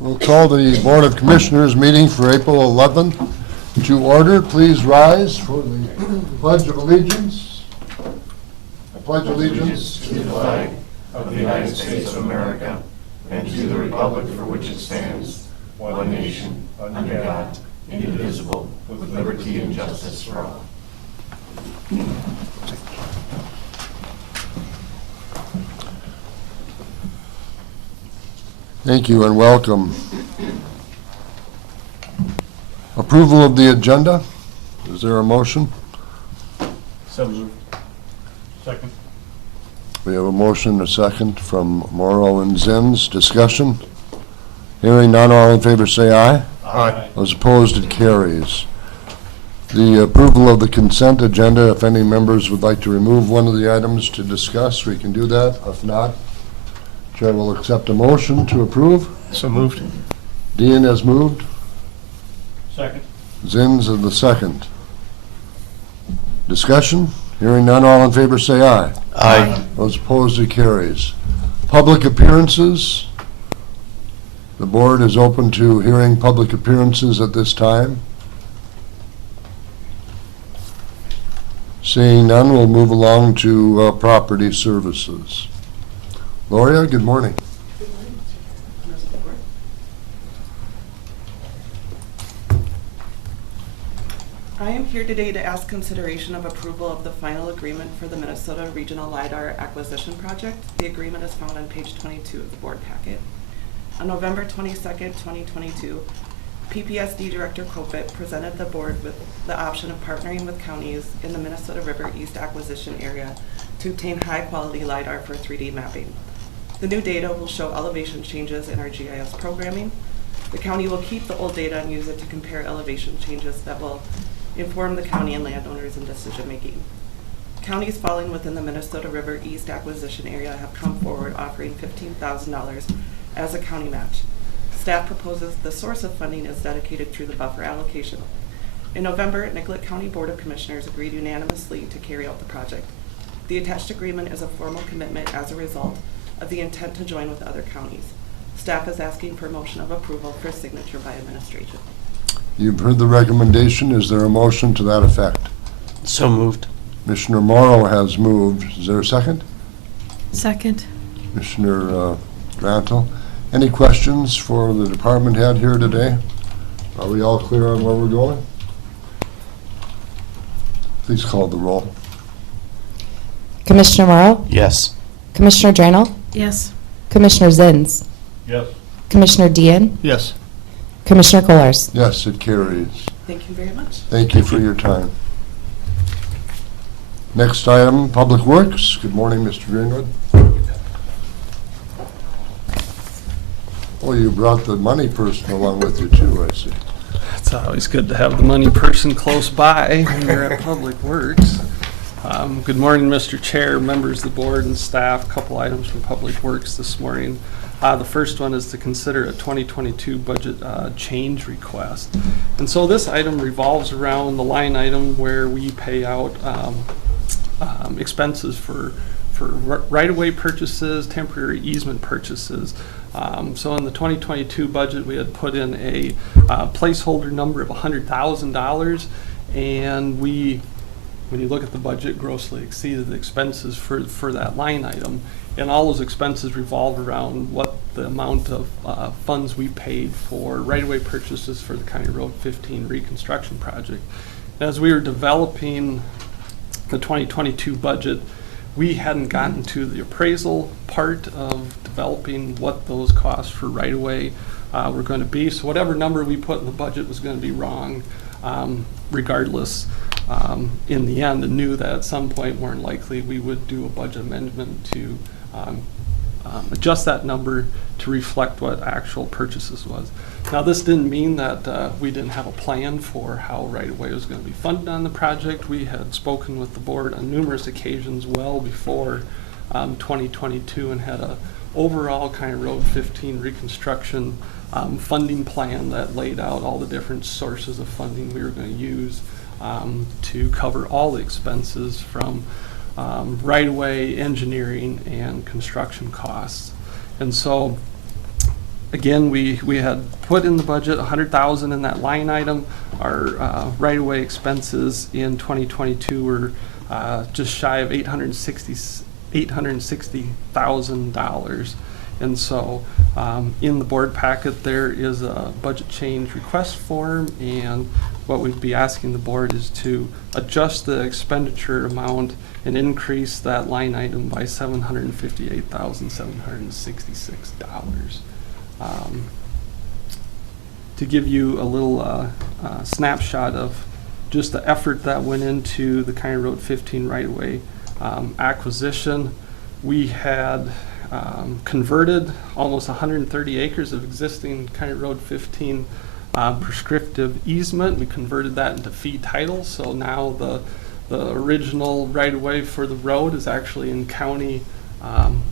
We'll call the Board of Commissioners meeting for April 11th to order. Please rise for the Pledge of Allegiance. I pledge allegiance to the flag of the United States of America and to the republic for which it stands, one nation, under God, indivisible, with liberty and justice for all. Thank you and welcome. Approval of the agenda. Is there a motion? So moved. Second. We have a motion and a second from Morrow and Zins. Discussion? Hearing none, all in favor say aye. Aye. Those opposed, it carries. The approval of the consent agenda. If any members would like to remove one of the items to discuss, we can do that. If not, Chair will accept a motion to approve. So moved. Dean has moved. Second. Zins is the second. Discussion? Hearing none, all in favor say aye. Aye. Those opposed, it carries. Public appearances. The board is open to hearing public appearances at this time. Seeing none, we'll move along to property services. Gloria, good morning. Good morning, members of the board. I am here today to ask consideration of approval of the final agreement for the Minnesota Regional LiDAR Acquisition Project. The agreement is found on page 22 of the board packet. On November 22nd, 2022, PPSD Director Kopit presented the board with the option of partnering with counties in the Minnesota River East acquisition area to obtain high-quality LiDAR for 3D mapping. The new data will show elevation changes in our GIS programming. The county will keep the old data and use it to compare elevation changes that will inform the county and landowners in decision making. Counties falling within the Minnesota River East acquisition area have come forward offering $15,000 as a county match. Staff proposes the source of funding is dedicated through the buffer allocation. In November, Nicollet County Board of Commissioners agreed unanimously to carry out the project. The attached agreement is a formal commitment as a result of the intent to join with other counties. Staff is asking for a motion of approval for signature by administration. You've heard the recommendation. Is there a motion to that effect? So moved. Commissioner Morrow has moved. Is there a second? Second. Commissioner Grantle. Any questions for the department head here today? Are we all clear on where we're going? Please call the roll. Commissioner Morrow? Yes. Commissioner Drannell? Yes. Commissioner Zins? Yes. Commissioner Dean? Yes. Commissioner Kollars? Yes, it carries. Thank you very much. Thank you for your time. Next item, Public Works. Good morning, Mr. Greenwood. Oh, you brought the money person along with you too, I see. It's always good to have the money person close by when you're at Public Works. Good morning, Mr. Chair, members of the board and staff. A couple items from Public Works this morning. The first one is to consider a 2022 budget change request. And so this item revolves around the line item where we pay out expenses for right-of-way purchases, temporary easement purchases. So in the 2022 budget, we had put in a placeholder number of $100,000, and when you look at the budget, grossly exceeded the expenses for that line item. And all those expenses revolve around what the amount of funds we paid for right-of-way purchases for the County Road 15 reconstruction project. As we were developing the 2022 budget, we hadn't gotten to the appraisal part of developing what those costs for right-of-way were going to be. So whatever number we put in the budget was going to be wrong regardless. In the end, and knew that at some point, more than likely, we would do a budget amendment to adjust that number to reflect what actual purchases was. Now, this didn't mean that we didn't have a plan for how right-of-way was going to be funded on the project. We had spoken with the board on numerous occasions well before 2022 and had a overall County Road 15 reconstruction funding plan that laid out all the different sources of funding we were going to use to cover all the expenses from right-of-way, engineering, and construction costs. And so Again, we had put in the budget $100,000 in that line item. Our right-of-way expenses in 2022 were just shy of $860,000. And so in the board packet, there is a budget change request form, and what we'd be asking the board is to adjust the expenditure amount and increase that line item by $758,766. To give you a little snapshot of just the effort that went into the County Road 15 right-of-way acquisition, we had converted almost 130 acres of existing County Road 15 prescriptive easement. We converted that into fee title, so now the original right-of-way for the road is actually in county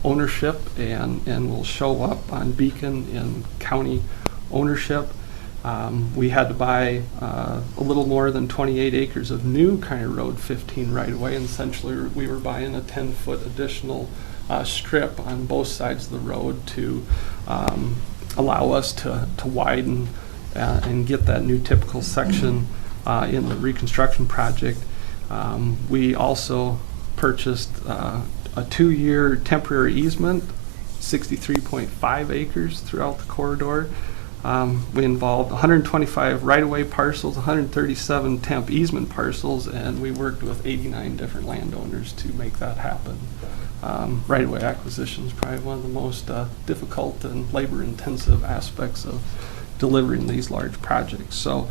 ownership and will show up on Beacon in county ownership. We had to buy a little more than 28 acres of new County Road 15 right-of-way, and essentially we were buying a 10-foot additional strip on both sides of the road to allow us to widen and get that new typical section in the reconstruction project. We also purchased a 2-year temporary easement, 63.5 acres throughout the corridor. We involved 125 right-of-way parcels, 137 temp easement parcels, and we worked with 89 different landowners to make that happen. Right-of-way acquisition is probably one of the most difficult and labor-intensive aspects of delivering these large projects. So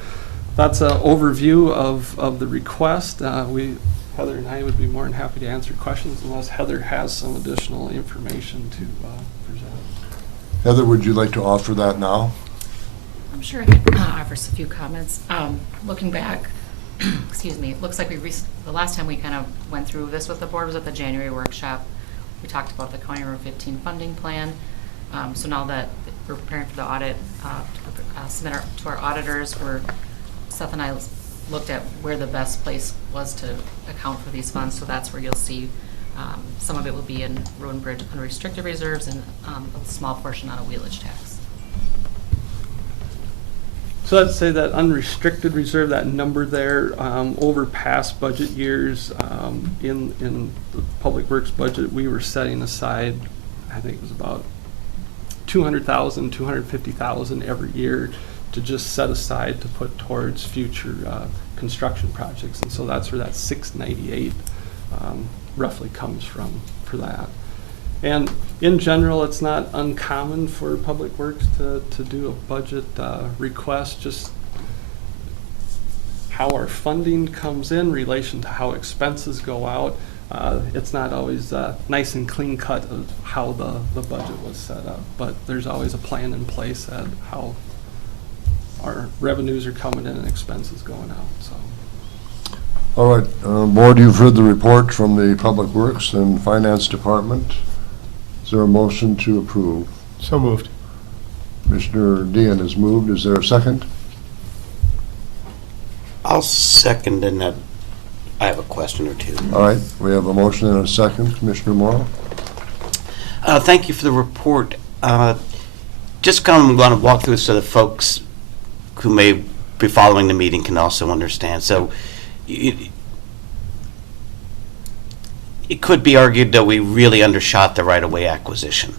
that's an overview of the request. Heather and I would be more than happy to answer questions unless Heather has some additional information to present. Heather, would you like to offer that now? I'm sure I could offer us a few comments. Looking back, excuse me, it looks like the last time we kind of went through this with the board was at the January workshop. We talked about the County Road 15 funding plan. So now that we're preparing for the audit, to submit to our auditors, Seth and I looked at where the best place was to account for these funds. So that's where you'll see some of it will be in road and bridge unrestricted reserves and a small portion on a wheelage tax. So I'd say that unrestricted reserve, that number there, over past budget years, in the Public Works budget, we were setting aside, I think it was about $200,000, $250,000 every year to just set aside to put towards future construction projects. And so that's where that 698 roughly comes from for that. And in general, it's not uncommon for Public Works to do a budget request, just how our funding comes in relation to how expenses go out. It's not always nice and clean cut of how the budget was set up, but there's always a plan in place at how our revenues are coming in and expenses going out. So. All right, Board, you've heard the report from the Public Works and Finance Department. Is there a motion to approve? So moved. Commissioner Dean has moved. Is there a second? I'll second, and that I have a question or two. All right, we have a motion and a second. Commissioner Morrow? Thank you for the report. Just kind of want to walk through so the folks who may be following the meeting can also understand. So it could be argued that we really undershot the right-of-way acquisition.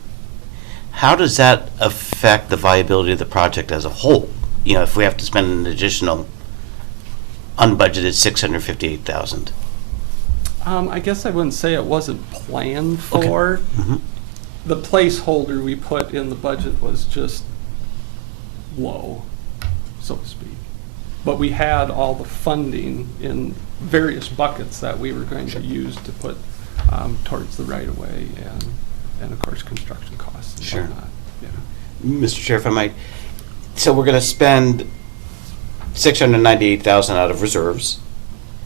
How does that affect the viability of the project as a whole? You know, if we have to spend an additional unbudgeted $658,000. I guess I wouldn't say it wasn't planned for. Okay. Mm-hmm. The placeholder we put in the budget was just low, so to speak. But we had all the funding in various buckets that we were going to use to put towards the right-of-way and of course, construction costs and Sure. whatnot. Yeah. Mr. Chair, if I might, so we're going to spend $698,000 out of reserves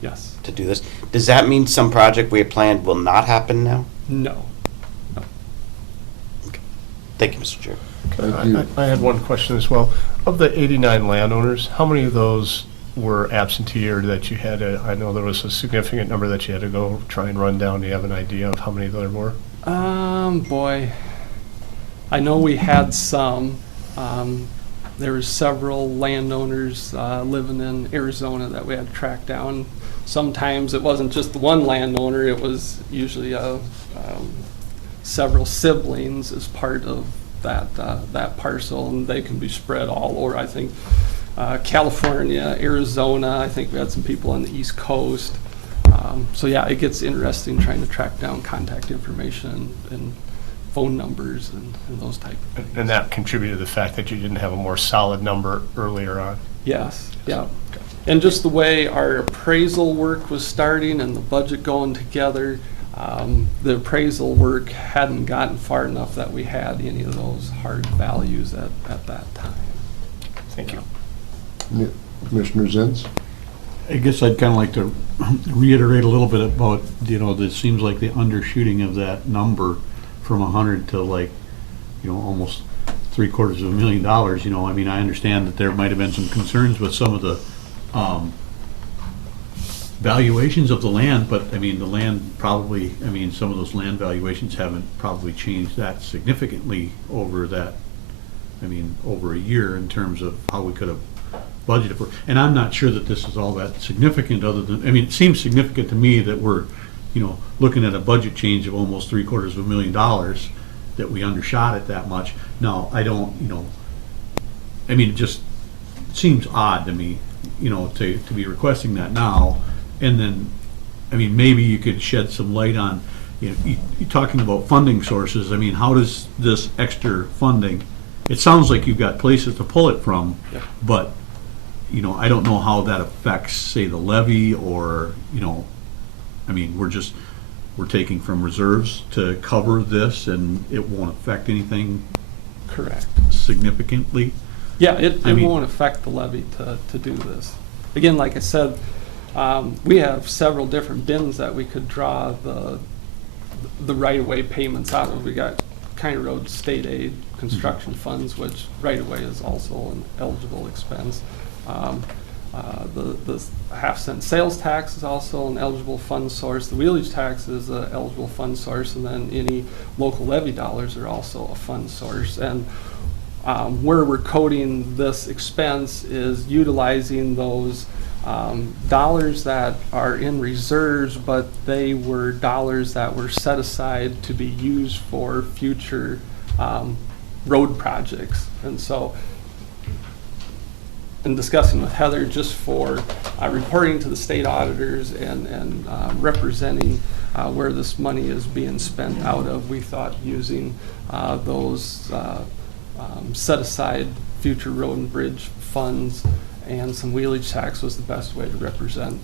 Yes. to do this. Does that mean some project we had planned will not happen now? No. Thank you, Mr. Chair. Thank you. I had one question as well. Of the 89 landowners, how many of those were absentee or that you had to, I know there was a significant number that you had to go try and run down. Do you have an idea of how many there were? Boy, I know we had some. There was several landowners living in Arizona that we had to track down. Sometimes it wasn't just the one landowner, it was usually several siblings as part of that parcel, and they can be spread all over, I think, California, Arizona. I think we had some people on the East Coast. So yeah, it gets interesting trying to track down contact information and phone numbers and those type of things. And that contributed to the fact that you didn't have a more solid number earlier on? Yes, yeah. And just the way our appraisal work was starting and the budget going together, the appraisal work hadn't gotten far enough that we had any of those hard values at that time. Thank you. Yeah. Commissioner Zins? I guess I'd kind of like to reiterate a little bit about, it seems like the undershooting of that number from 100 to almost $750,000. I mean, I understand that there might have been some concerns with some of the valuations of the land, but I mean, the land probably, some of those land valuations haven't probably changed that significantly over over a year in terms of how we could have budgeted for. And I'm not sure that this is all that significant other than, it seems significant to me that we're, looking at a budget change of almost $750,000, that we undershot it that much. Now, I don't, it just seems odd to me, to be requesting that now. And then, maybe you could shed some light on, you're talking about funding sources. How does this extra funding, it sounds like you've got places to pull it from, Yeah. but, I don't know how that affects, say, the levy or, we're taking from reserves to cover this and it won't affect anything Correct. significantly. Yeah, it I mean- won't affect the levy to do this. Again, like I said, we have several different bins that we could draw the right-of-way payments out of. We got county road state aid construction funds, which right-of-way is also an eligible expense. The half-cent sales tax is also an eligible fund source. The wheelage tax is an eligible fund source, and then any local levy dollars are also a fund source. And where we're coding this expense is utilizing those dollars that are in reserves, but they were dollars that were set aside to be used for future road projects. And so, in discussing with Heather, just for reporting to the state auditors and representing where this money is being spent out of, we thought using those set aside future road and bridge funds and some wheelage tax was the best way to represent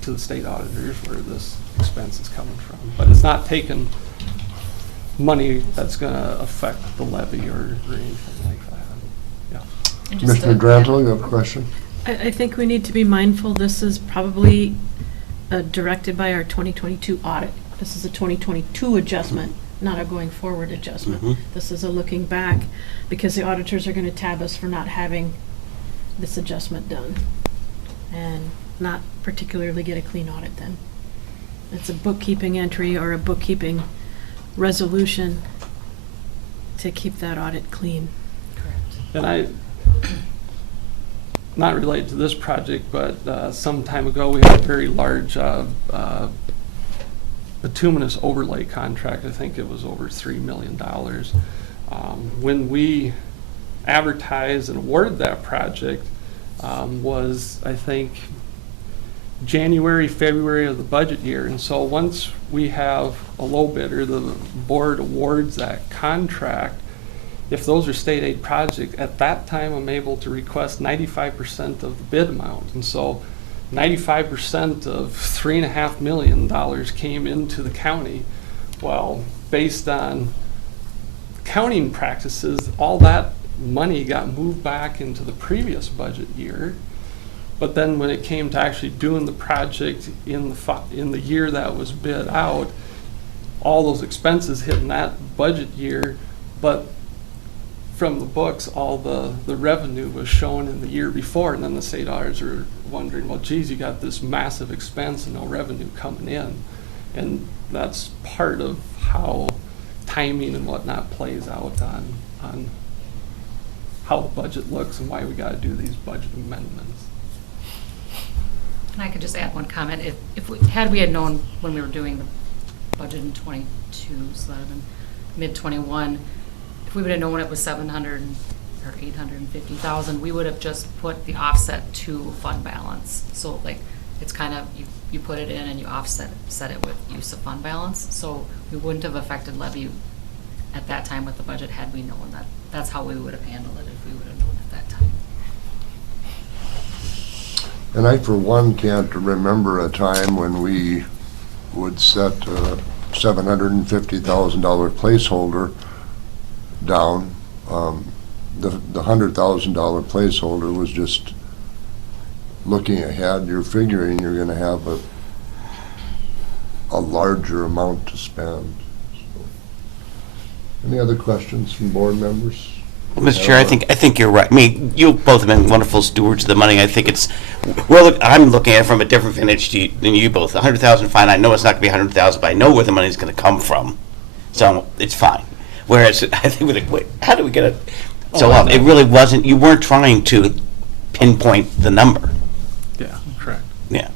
to the state auditors where this expense is coming from. But it's not taking money that's going to affect the levy or anything like that. Yeah. And just Commissioner Drantle, you have a question? I think we need to be mindful, this is probably directed by our 2022 audit. This is a 2022 adjustment, not a going forward adjustment. Mhm. This is a looking back, because the auditors are going to tab us for not having this adjustment done and not particularly get a clean audit then. It's a bookkeeping entry or a bookkeeping resolution to keep that audit clean. Correct. And I, not related to this project, but some time ago, we had a very large bituminous overlay contract. I think it was over $3 million. When we advertised and awarded that project was, I think, January, February of the budget year. And so once we have a low bidder, the board awards that contract. If those are state aid projects, at that time I'm able to request 95% of the bid amount. And so 95% of $3.5 million came into the county. Well, based on accounting practices, all that money got moved back into the previous budget year. But then when it came to actually doing the project in the year that was bid out, all those expenses hit in that budget year, but from the books, all the revenue was shown in the year before, and then the state auditors are wondering, well, geez, you got this massive expense and no revenue coming in. And that's part of how timing and whatnot plays out on how the budget looks and why we gotta do these budget amendments. And I could just add one comment. If we had known when we were doing the budget in '22, so that would have been mid-21, if we would have known it was 700 or 850,000, we would have just put the offset to fund balance. So like, it's kind of, you put it in and you set it with use of fund balance. So we wouldn't have affected levy at that time with the budget had we known that. That's how we would have handled it if we would have known at that time. And I, for one, can't remember a time when we would set a $750,000 placeholder down. The $100,000 placeholder was just looking ahead. You're figuring you're going to have a larger amount to spend. Any other questions from board members? Well, Mr. Chair, I think you're right. I mean, you both have been wonderful stewards of the money. I think I'm looking at it from a different vantage than you both. 100,000, fine. I know it's not going to be 100,000, but I know where the money's going to come from, so it's fine. Whereas I think we're like, wait, how do we get it so up? It really wasn't. You weren't trying to pinpoint the number. Yeah, correct. Yeah.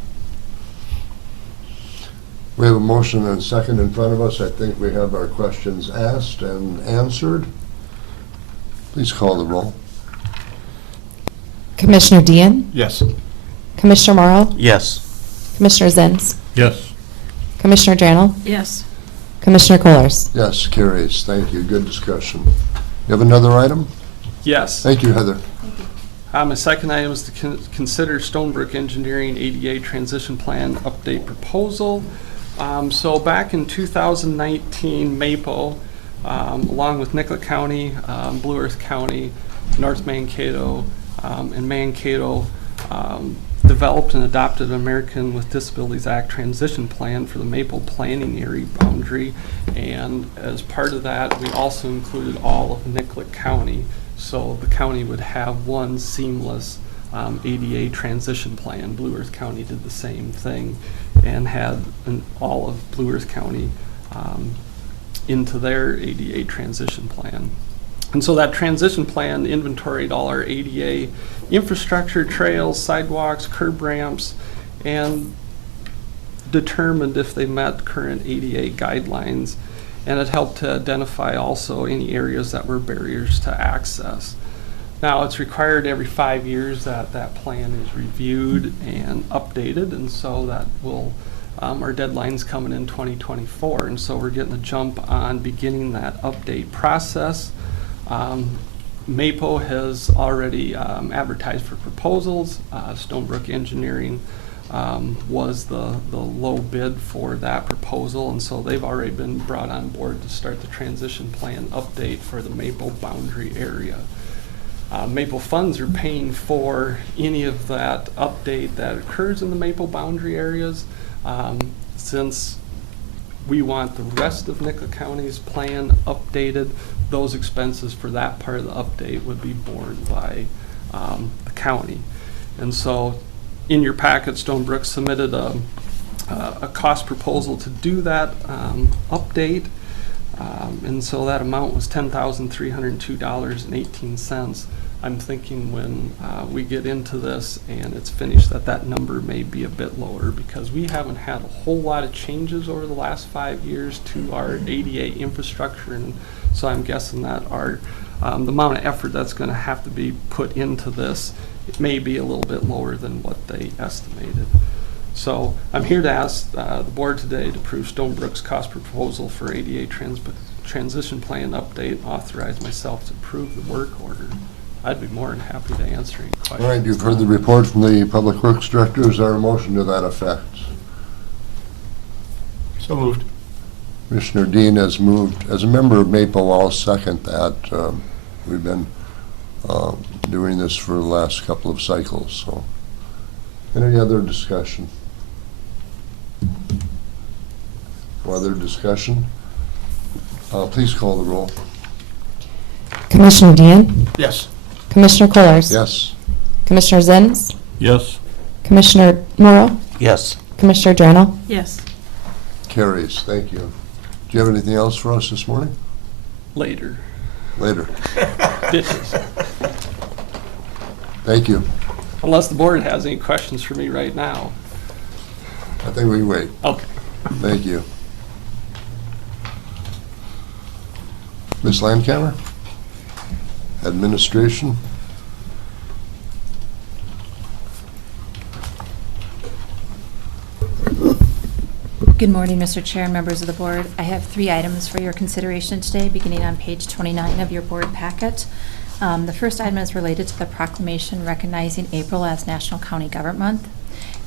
We have a motion and a second in front of us. I think we have our questions asked and answered. Please call the roll. Commissioner Dean? Yes. Commissioner Morrow? Yes. Commissioner Zins? Yes. Commissioner Drannell? Yes. Commissioner Kohlers? Yes, carries. Thank you. Good discussion. You have another item? Yes. Thank you, Heather. My second item is to consider Stonebrook Engineering ADA Transition Plan Update Proposal. So back in 2019, MAPO, along with Nicollet County, Blue Earth County, North Mankato, and Mankato, developed and adopted an American with Disabilities Act transition plan for the Maple planning area boundary. And as part of that, we also included all of Nicollet County. So the county would have one seamless ADA transition plan. Blue Earth County did the same thing and had all of Blue Earth County into their ADA transition plan. And so that transition plan inventoried all our ADA infrastructure, trails, sidewalks, curb ramps, and determined if they met current ADA guidelines. And it helped to identify also any areas that were barriers to access. Now, it's required every 5 years that that plan is reviewed and updated, and so that will, our deadline's coming in 2024, and so we're getting a jump on beginning that update process. MAPO has already advertised for proposals. Stonebrook Engineering was the low bid for that proposal, and so they've already been brought on board to start the transition plan update for the Maple boundary area. Maple funds are paying for any of that update that occurs in the Maple boundary areas. Since we want the rest of Nicollet County's plan updated, those expenses for that part of the update would be borne by the county. And so in your packet, Stonebrook submitted a cost proposal to do that update. And so that amount was $10,302.18. I'm thinking when we get into this and it's finished that number may be a bit lower because we haven't had a whole lot of changes over the last 5 years to our ADA infrastructure. And so I'm guessing that the amount of effort that's going to have to be put into this, it may be a little bit lower than what they estimated. So I'm here to ask the board today to approve Stonebrook's cost proposal for ADA transition plan update, authorize myself to approve the work order. I'd be more than happy to answer any questions. All right, you've heard the report from the Public Works Director. Is there a motion to that effect? So moved. Commissioner Dean has moved. As a member of Maple, I'll second that. We've been doing this for the last couple of cycles. So, any other discussion? No other discussion? Please call the roll. Commissioner Dean? Yes. Commissioner Kohlers? Yes. Commissioner Zins? Yes. Commissioner Morrow? Yes. Commissioner Drannell? Yes. Carries. Thank you. Do you have anything else for us this morning? Later. Later. Dishes. Thank you. Unless the board has any questions for me right now. I think we wait. Okay. Thank you. Ms. Landcamer? Administration? Good morning, Mr. Chair and members of the board. I have 3 items for your consideration today, beginning on page 29 of your board packet. The first item is related to the proclamation recognizing April as National County Government Month.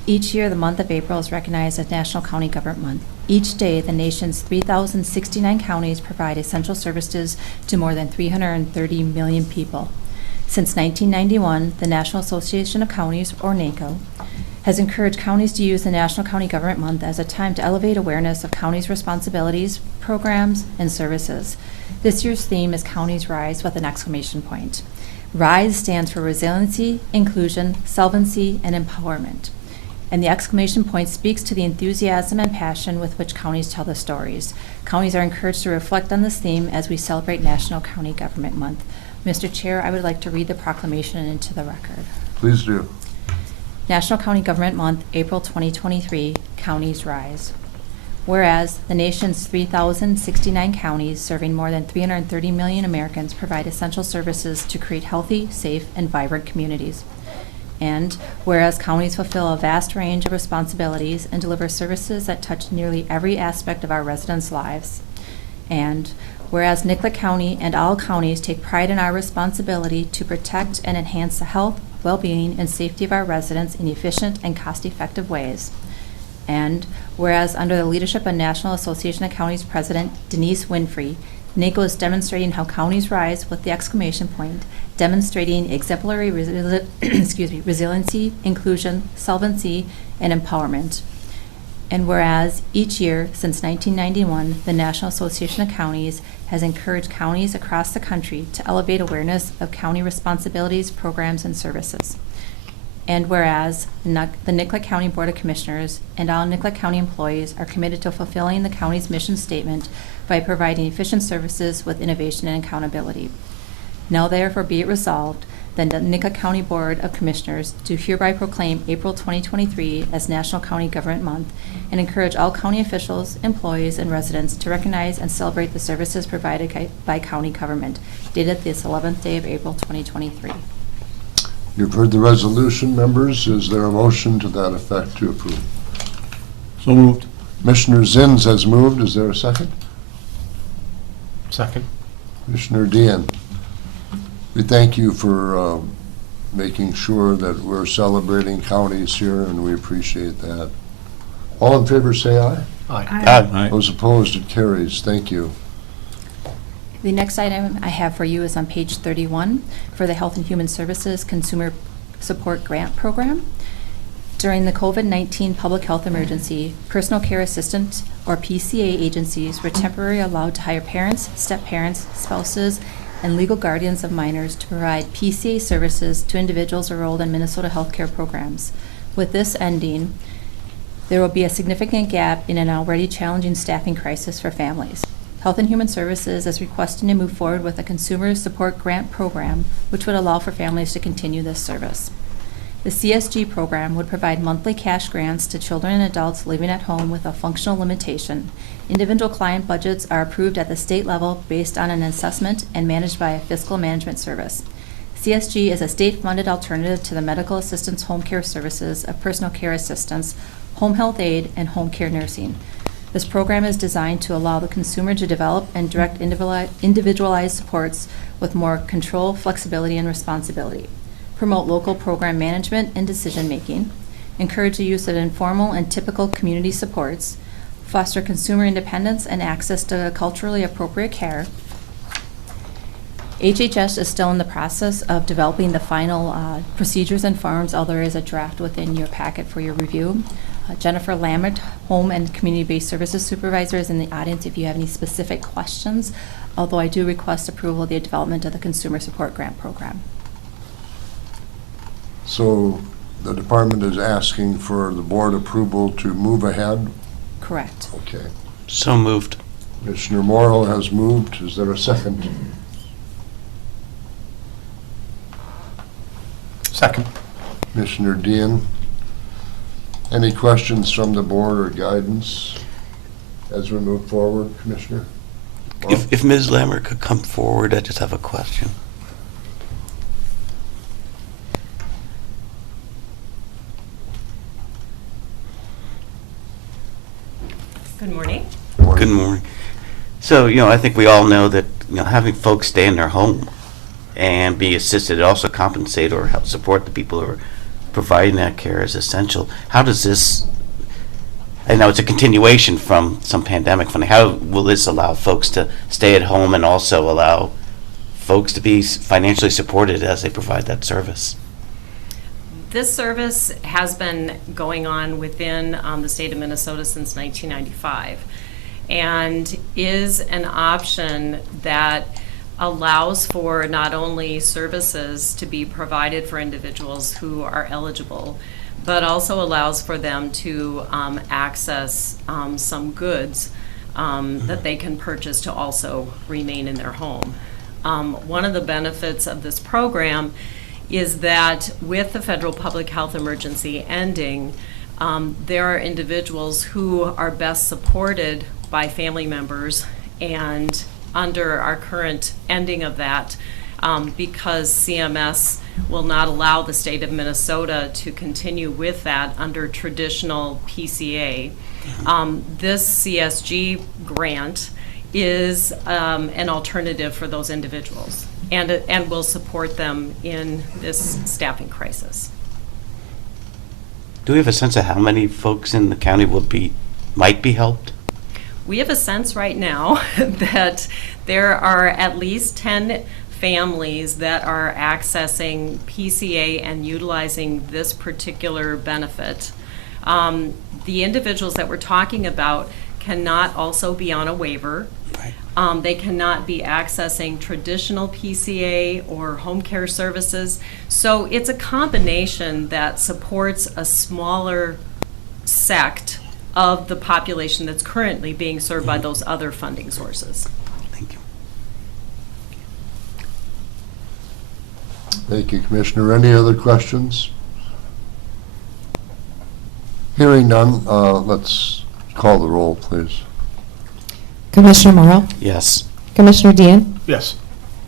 Each year, the month of April is recognized as National County Government Month. Each day, the nation's 3,069 counties provide essential services to more than 330 million people. Since 1991, the National Association of Counties, or NACO, has encouraged counties to use the National County Government Month as a time to elevate awareness of counties' responsibilities, programs, and services. This year's theme is Counties Rise with an exclamation point. RISE stands for Resiliency, Inclusion, Solvency, and Empowerment. And the exclamation point speaks to the enthusiasm and passion with which counties tell the stories. Counties are encouraged to reflect on this theme as we celebrate National County Government Month. Mr. Chair, I would like to read the proclamation into the record. Please do. National County Government Month, April 2023, Counties Rise. Whereas the nation's 3,069 counties serving more than 330 million Americans provide essential services to create healthy, safe, and vibrant communities. And whereas counties fulfill a vast range of responsibilities and deliver services that touch nearly every aspect of our residents' lives. And whereas Nicollet County and all counties take pride in our responsibility to protect and enhance the health, well-being, and safety of our residents in efficient and cost-effective ways. And whereas under the leadership of National Association of Counties President Denise Winfrey, NACO is demonstrating how counties rise with the exclamation point, demonstrating exemplary resiliency, inclusion, solvency, and empowerment. And whereas each year since 1991, the National Association of Counties has encouraged counties across the country to elevate awareness of county responsibilities, programs, and services. And whereas the Nicollet County Board of Commissioners and all Nicollet County employees are committed to fulfilling the county's mission statement by providing efficient services with innovation and accountability. Now therefore be it resolved that the Nicollet County Board of Commissioners do hereby proclaim April 2023 as National County Government Month and encourage all county officials, employees, and residents to recognize and celebrate the services provided by county government, dated this 11th day of April 2023. You've heard the resolution, members. Is there a motion to that effect to approve? So moved. Commissioner Zins has moved. Is there a second? Second. Commissioner Dean, we thank you for making sure that we're celebrating counties here, and we appreciate that. All in favor say aye. Aye. Aye. Those opposed, it carries. Thank you. The next item I have for you is on page 31 for the Health and Human Services Consumer Support Grant Program. During the COVID-19 public health emergency, personal care assistants, or PCA agencies, were temporarily allowed to hire parents, step-parents, spouses, and legal guardians of minors to provide PCA services to individuals enrolled in Minnesota healthcare programs. With this ending, there will be a significant gap in an already challenging staffing crisis for families. Health and Human Services is requesting to move forward with a consumer support grant program, which would allow for families to continue this service. The CSG program would provide monthly cash grants to children and adults living at home with a functional limitation. Individual client budgets are approved at the state level based on an assessment and managed by a fiscal management service. CSG is a state-funded alternative to the medical assistance home care services of personal care assistants, home health aide, and home care nursing. This program is designed to allow the consumer to develop and direct individualized supports with more control, flexibility, and responsibility, promote local program management and decision-making, encourage the use of informal and typical community supports, foster consumer independence and access to culturally appropriate care. HHS is still in the process of developing the final procedures and forms, although there is a draft within your packet for your review. Jennifer Lambert, Home and Community-Based Services Supervisor, is in the audience if you have any specific questions, although I do request approval of the development of the Consumer Support Grant Program. So the department is asking for the board approval to move ahead? Correct. Okay. So moved. Commissioner Morrow has moved. Is there a second? Second. Commissioner Dean. Any questions from the board or guidance as we move forward, Commissioner? If Ms. Lambert could come forward, I just have a question. Good morning. Good morning. So, I think we all know that, having folks stay in their home and be assisted, also compensate or help support the people who are providing that care is essential. How does this, I know it's a continuation from some pandemic funding, how will this allow folks to stay at home and also allow folks to be financially supported as they provide that service? This service has been going on within the state of Minnesota since 1995 and is an option that allows for not only services to be provided for individuals who are eligible, but also allows for them to access some goods that they can purchase to also remain in their home. One of the benefits of this program is that with the federal public health emergency ending, there are individuals who are best supported by family members, and under our current ending of that, because CMS will not allow the state of Minnesota to continue with that under traditional PCA, this CSG grant is an alternative for those individuals and will support them in this staffing crisis. Do we have a sense of how many folks in the county might be helped? We have a sense right now that there are at least 10 families that are accessing PCA and utilizing this particular benefit. The individuals that we're talking about cannot also be on a waiver. Right. They cannot be accessing traditional PCA or home care services. So it's a combination that supports a smaller sect of the population that's currently being served by those other funding sources. Thank you. Thank you, Commissioner. Any other questions? Hearing none, let's call the roll, please. Commissioner Morrow? Yes. Commissioner Dean? Yes.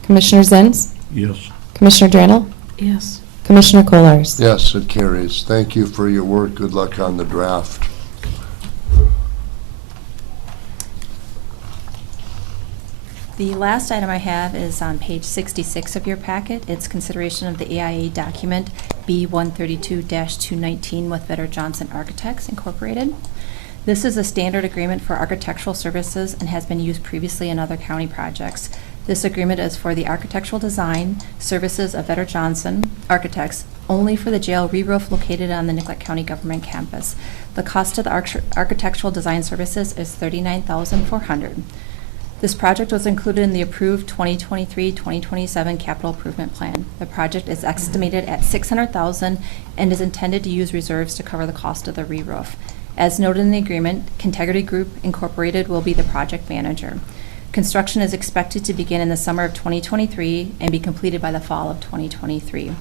Commissioner Zins? Yes. Commissioner Drannell? Yes. Commissioner Colars? Yes, it carries. Thank you for your work. Good luck on the draft. The last item I have is on page 66 of your packet. It's consideration of the AIA document B132-219 with Vetter Johnson Architects Incorporated. This is a standard agreement for architectural services and has been used previously in other county projects. This agreement is for the architectural design services of Vetter Johnson Architects only for the jail re-roof located on the Nicollet County Government Campus. The cost of the architectural design services is $39,400. This project was included in the approved 2023-2027 capital improvement plan. The project is estimated at $600,000 and is intended to use reserves to cover the cost of the re-roof. As noted in the agreement, Contegrity Group Incorporated will be the project manager. Construction is expected to begin in the summer of 2023 and be completed by the fall of 2023.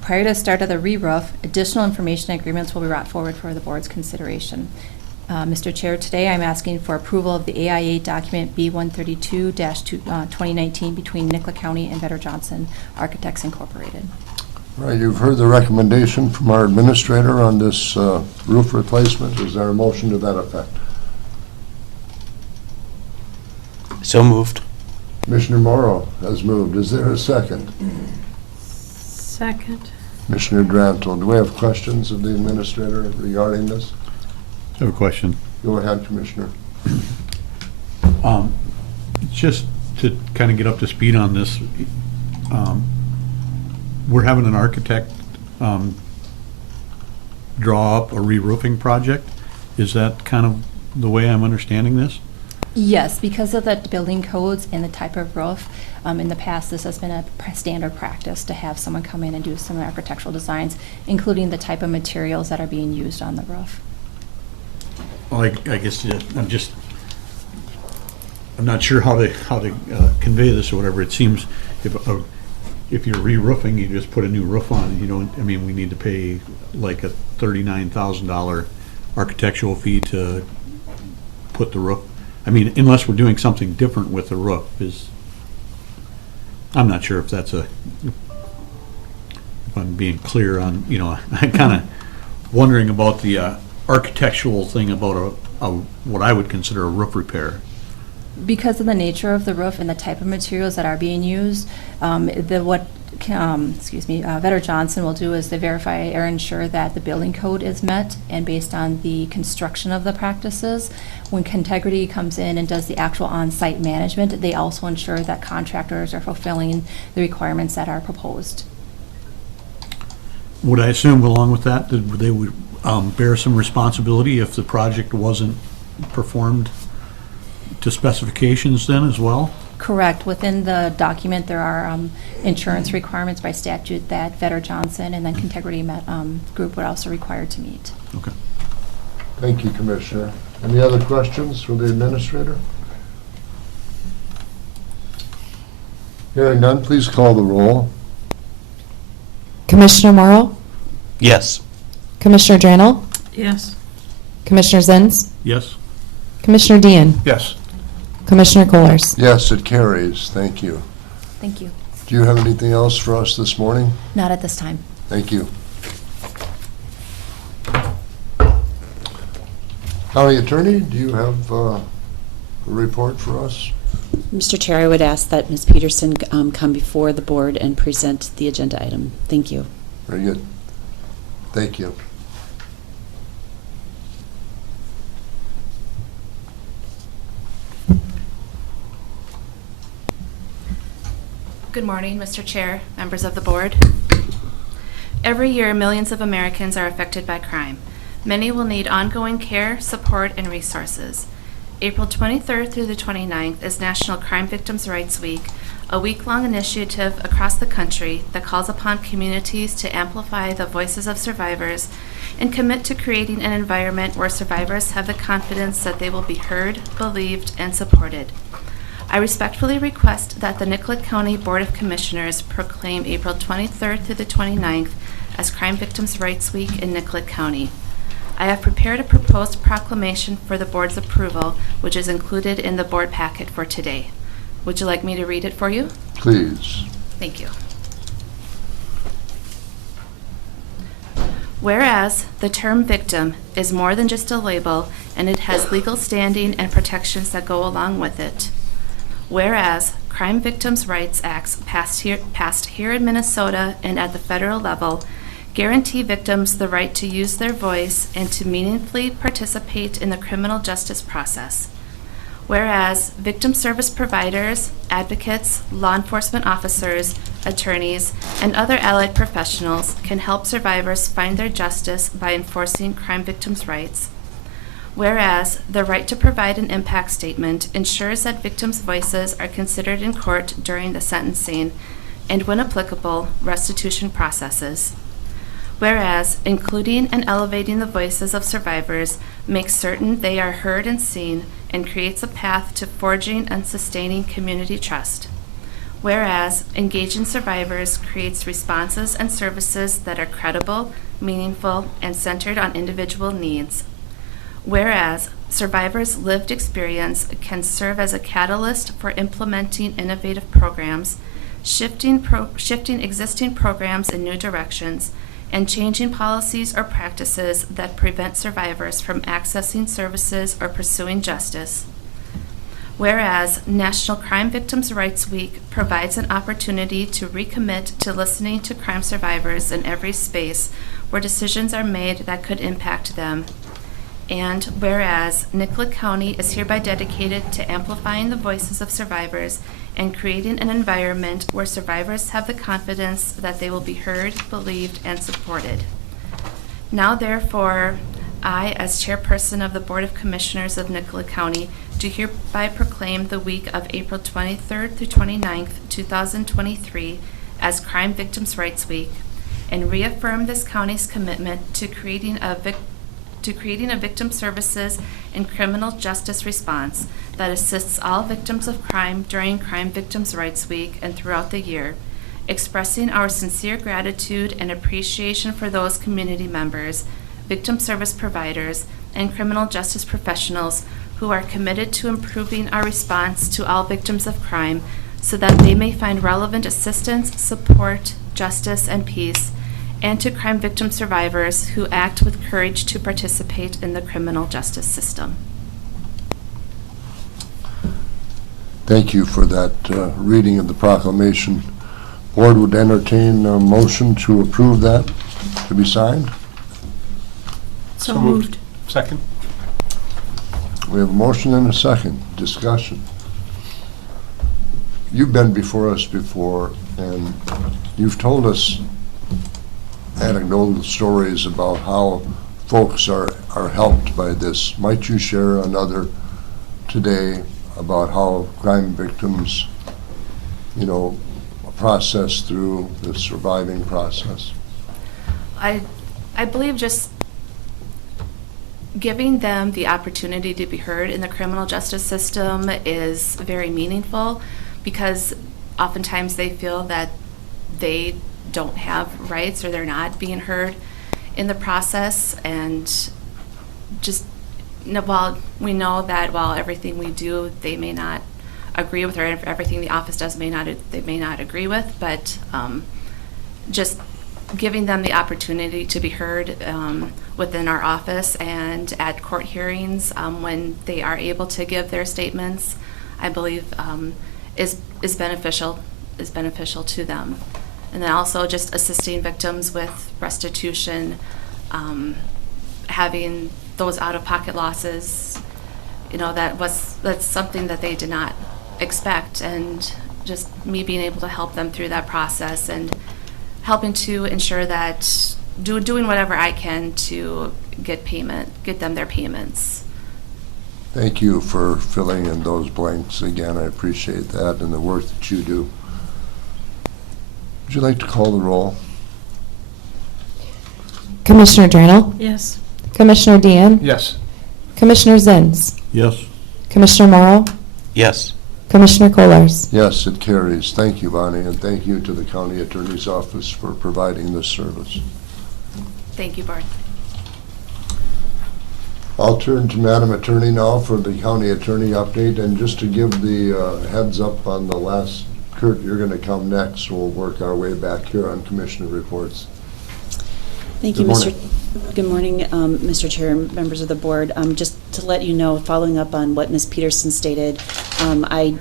Prior to the start of the re-roof, additional information agreements will be brought forward for the board's consideration. Mr. Chair, today I'm asking for approval of the AIA document B132-2019 between Nicollet County and Vetter Johnson Architects Incorporated. All right, you've heard the recommendation from our administrator on this roof replacement. Is there a motion to that effect? So moved. Commissioner Morrow has moved. Is there a second? Second. Commissioner Drantle, do we have questions of the administrator regarding this? I have a question. Go ahead, Commissioner. Just to kind of get up to speed on this, we're having an architect draw up a re-roofing project. Is that kind of the way I'm understanding this? Yes, because of the building codes and the type of roof, in the past this has been a standard practice to have someone come in and do some architectural designs, including the type of materials that are being used on the roof. Well, I guess I'm not sure how to convey this or whatever. It seems if if you're re-roofing, you just put a new roof on, you don't, I mean, we need to pay like a $39,000 architectural fee to put the roof. I mean, unless we're doing something different with the roof I'm not sure if that's if I'm being clear on, I'm kind of wondering about the architectural thing about what I would consider a roof repair. Because of the nature of the roof and the type of materials that are being used, Vetter Johnson will do is to verify or ensure that the building code is met, and based on the construction of the practices, when Contegrity comes in and does the actual on-site management, they also ensure that contractors are fulfilling the requirements that are proposed. Would I assume along with that they would bear some responsibility if the project wasn't performed to specifications then as well? Correct. Within the document, there are insurance requirements by statute that Vetter Johnson and then Contegrity Group would also require to meet. Okay. Thank you, Commissioner. Any other questions for the administrator? Hearing none, please call the roll. Commissioner Morrow, Yes. Commissioner Drannell, Yes. Commissioner Zins, Yes? Commissioner Dean, Yes. Commissioner Kohlers. Yes, it carries. Thank you. Thank you. Do you have anything else for us this morning? Not at this time. Thank you. County Attorney, do you have a report for us? Mr. Chair, I would ask that Ms. Peterson come before the board and present the agenda item. Thank you. Very good. Thank you. Good morning, Mr. Chair, members of the board. Every year, millions of Americans are affected by crime. Many will need ongoing care, support, and resources. April 23rd through the 29th is National Crime Victims' Rights Week, a week-long initiative across the country that calls upon communities to amplify the voices of survivors and commit to creating an environment where survivors have the confidence that they will be heard, believed, and supported. I respectfully request that the Nicollet County Board of Commissioners proclaim April 23rd through the 29th as Crime Victims' Rights Week in Nicollet County. I have prepared a proposed proclamation for the board's approval, which is included in the board packet for today. Would you like me to read it for you? Please. Thank you. Whereas the term victim is more than just a label, and it has legal standing and protections that go along with it. Whereas Crime Victims' Rights Acts passed here in Minnesota and at the federal level guarantee victims the right to use their voice and to meaningfully participate in the criminal justice process. Whereas victim service providers, advocates, law enforcement officers, attorneys, and other allied professionals can help survivors find their justice by enforcing crime victims' rights. Whereas the right to provide an impact statement ensures that victims' voices are considered in court during the sentencing and, when applicable, restitution processes. Whereas including and elevating the voices of survivors makes certain they are heard and seen and creates a path to forging and sustaining community trust. Whereas engaging survivors creates responses and services that are credible, meaningful, and centered on individual needs. Whereas survivors' lived experience can serve as a catalyst for implementing innovative programs, shifting existing programs in new directions, and changing policies or practices that prevent survivors from accessing services or pursuing justice. Whereas National Crime Victims' Rights Week provides an opportunity to recommit to listening to crime survivors in every space where decisions are made that could impact them. And whereas Nicollet County is hereby dedicated to amplifying the voices of survivors and creating an environment where survivors have the confidence that they will be heard, believed, and supported. Now therefore, I, as chairperson of the Board of Commissioners of Nicollet County, do hereby proclaim the week of April 23rd through 29th, 2023 as Crime Victims' Rights Week, and reaffirm this county's commitment to creating a victim services and criminal justice response that assists all victims of crime during Crime Victims' Rights Week and throughout the year, expressing our sincere gratitude and appreciation for those community members, victim service providers, and criminal justice professionals who are committed to improving our response to all victims of crime so that they may find relevant assistance, support, justice, and peace, and to crime victim survivors who act with courage to participate in the criminal justice system. Thank you for that reading of the proclamation. Board would entertain a motion to approve that to be signed. So moved. Second? We have a motion and a second. Discussion. You've been before us before, and you've told us anecdotal stories about how folks are helped by this. Might you share another today about how crime victims, process through the surviving process? I believe just giving them the opportunity to be heard in the criminal justice system is very meaningful, because oftentimes they feel that they don't have rights or they're not being heard in the process. And just while we know that while everything we do they may not agree with, or everything the office does they may not agree with, but just giving them the opportunity to be heard within our office and at court hearings when they are able to give their statements, I believe is beneficial to them. And then also just assisting victims with restitution, having those out-of-pocket losses, that's something that they did not expect, and just me being able to help them through that process and helping to ensure that doing whatever I can to get them their payments. Thank you for filling in those blanks again. I appreciate that and the work that you do. Would you like to call the roll? Commissioner Drannell? Yes. Commissioner Dean? Yes. Commissioner Zins? Yes. Commissioner Morrow? Yes. Commissioner Kohlers? Yes, it carries. Thank you, Bonnie, and thank you to the County Attorney's Office for providing this service. Thank you, Board. I'll turn to Madam Attorney now for the County Attorney update, and just to give the heads up on the last, Kurt, you're going to come next. We'll work our way back here on Commissioner reports. Thank you, Good Mr. morning. Good morning, Mr. Chair and members of the board. Just to let you know, following up on what Ms. Peterson stated, I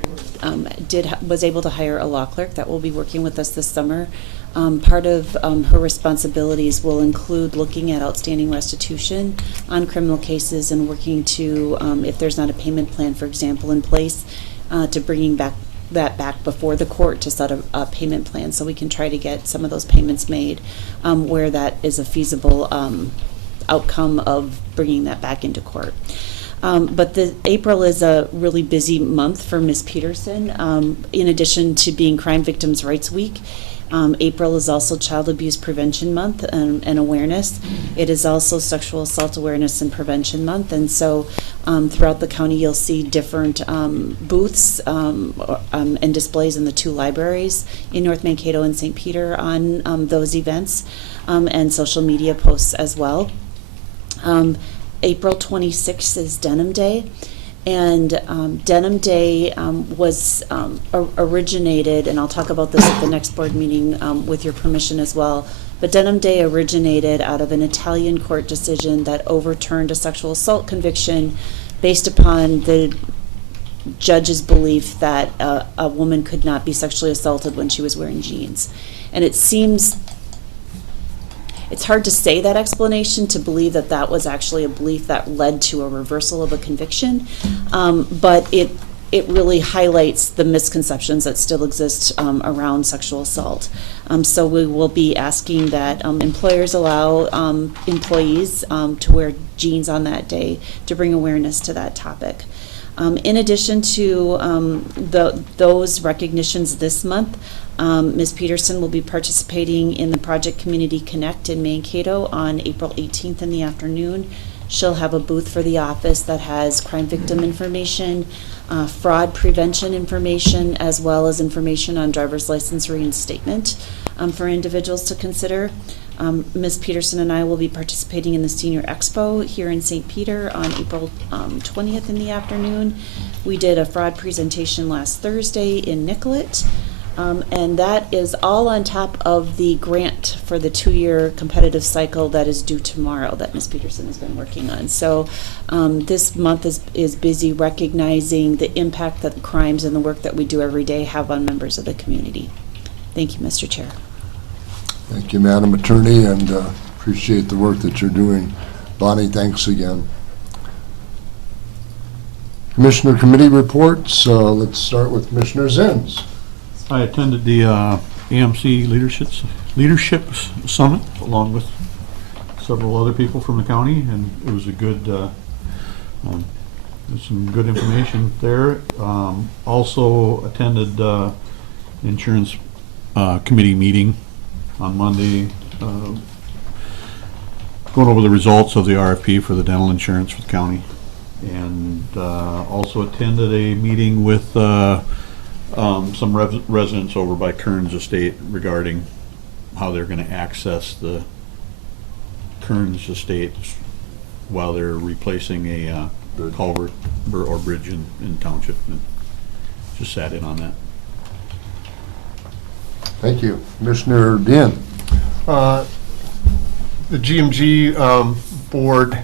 was able to hire a law clerk that will be working with us this summer. Part of her responsibilities will include looking at outstanding restitution on criminal cases and working to, if there's not a payment plan, for example, in place, to bringing that back before the court to set a payment plan so we can try to get some of those payments made where that is a feasible outcome of bringing that back into court. But April is a really busy month for Ms. Peterson. In addition to being Crime Victims' Rights Week, April is also Child Abuse Prevention Month and awareness. It is also Sexual Assault Awareness and Prevention Month, and so throughout the county you'll see different booths and displays in the two libraries in North Mankato and St. Peter on those events, and social media posts as well. April 26th is Denim Day. And Denim Day was originated, and I'll talk about this at the next board meeting with your permission as well, but Denim Day originated out of an Italian court decision that overturned a sexual assault conviction based upon the judge's belief that a woman could not be sexually assaulted when she was wearing jeans. And it's hard to say that explanation, to believe that that was actually a belief that led to a reversal of a conviction, but it really highlights the misconceptions that still exist around sexual assault. So we will be asking that employers allow employees to wear jeans on that day to bring awareness to that topic. In addition to those recognitions this month, Ms. Peterson will be participating in the Project Community Connect in Mankato on April 18th in the afternoon She'll have a booth for the office that has crime victim information, fraud prevention information, as well as information on driver's license reinstatement for individuals to consider. Ms. Peterson and I will be participating in the Senior Expo here in St. Peter on April 20th in the afternoon. We did a fraud presentation last Thursday in Nicollet. And that is all on top of the grant for the 2-year competitive cycle that is due tomorrow that Ms. Peterson has been working on. So this month is busy recognizing the impact that the crimes and the work that we do every day have on members of the community. Thank you, Mr. Chair. Thank you, Madam Attorney, and appreciate the work that you're doing. Bonnie, thanks again. Commissioner Committee reports. Let's start with Commissioner Zins. I attended the AMC Leadership Summit along with several other people from the county, and it was a good, there's some good information there. Also attended insurance committee meeting on Monday, going over the results of the RFP for the dental insurance for the county, and also attended a meeting with some residents over by Kearns Estate regarding how they're going to access the Kearns Estate while they're replacing a culvert or bridge in township. And just sat in on that. Thank you. Commissioner Dean. The GMG board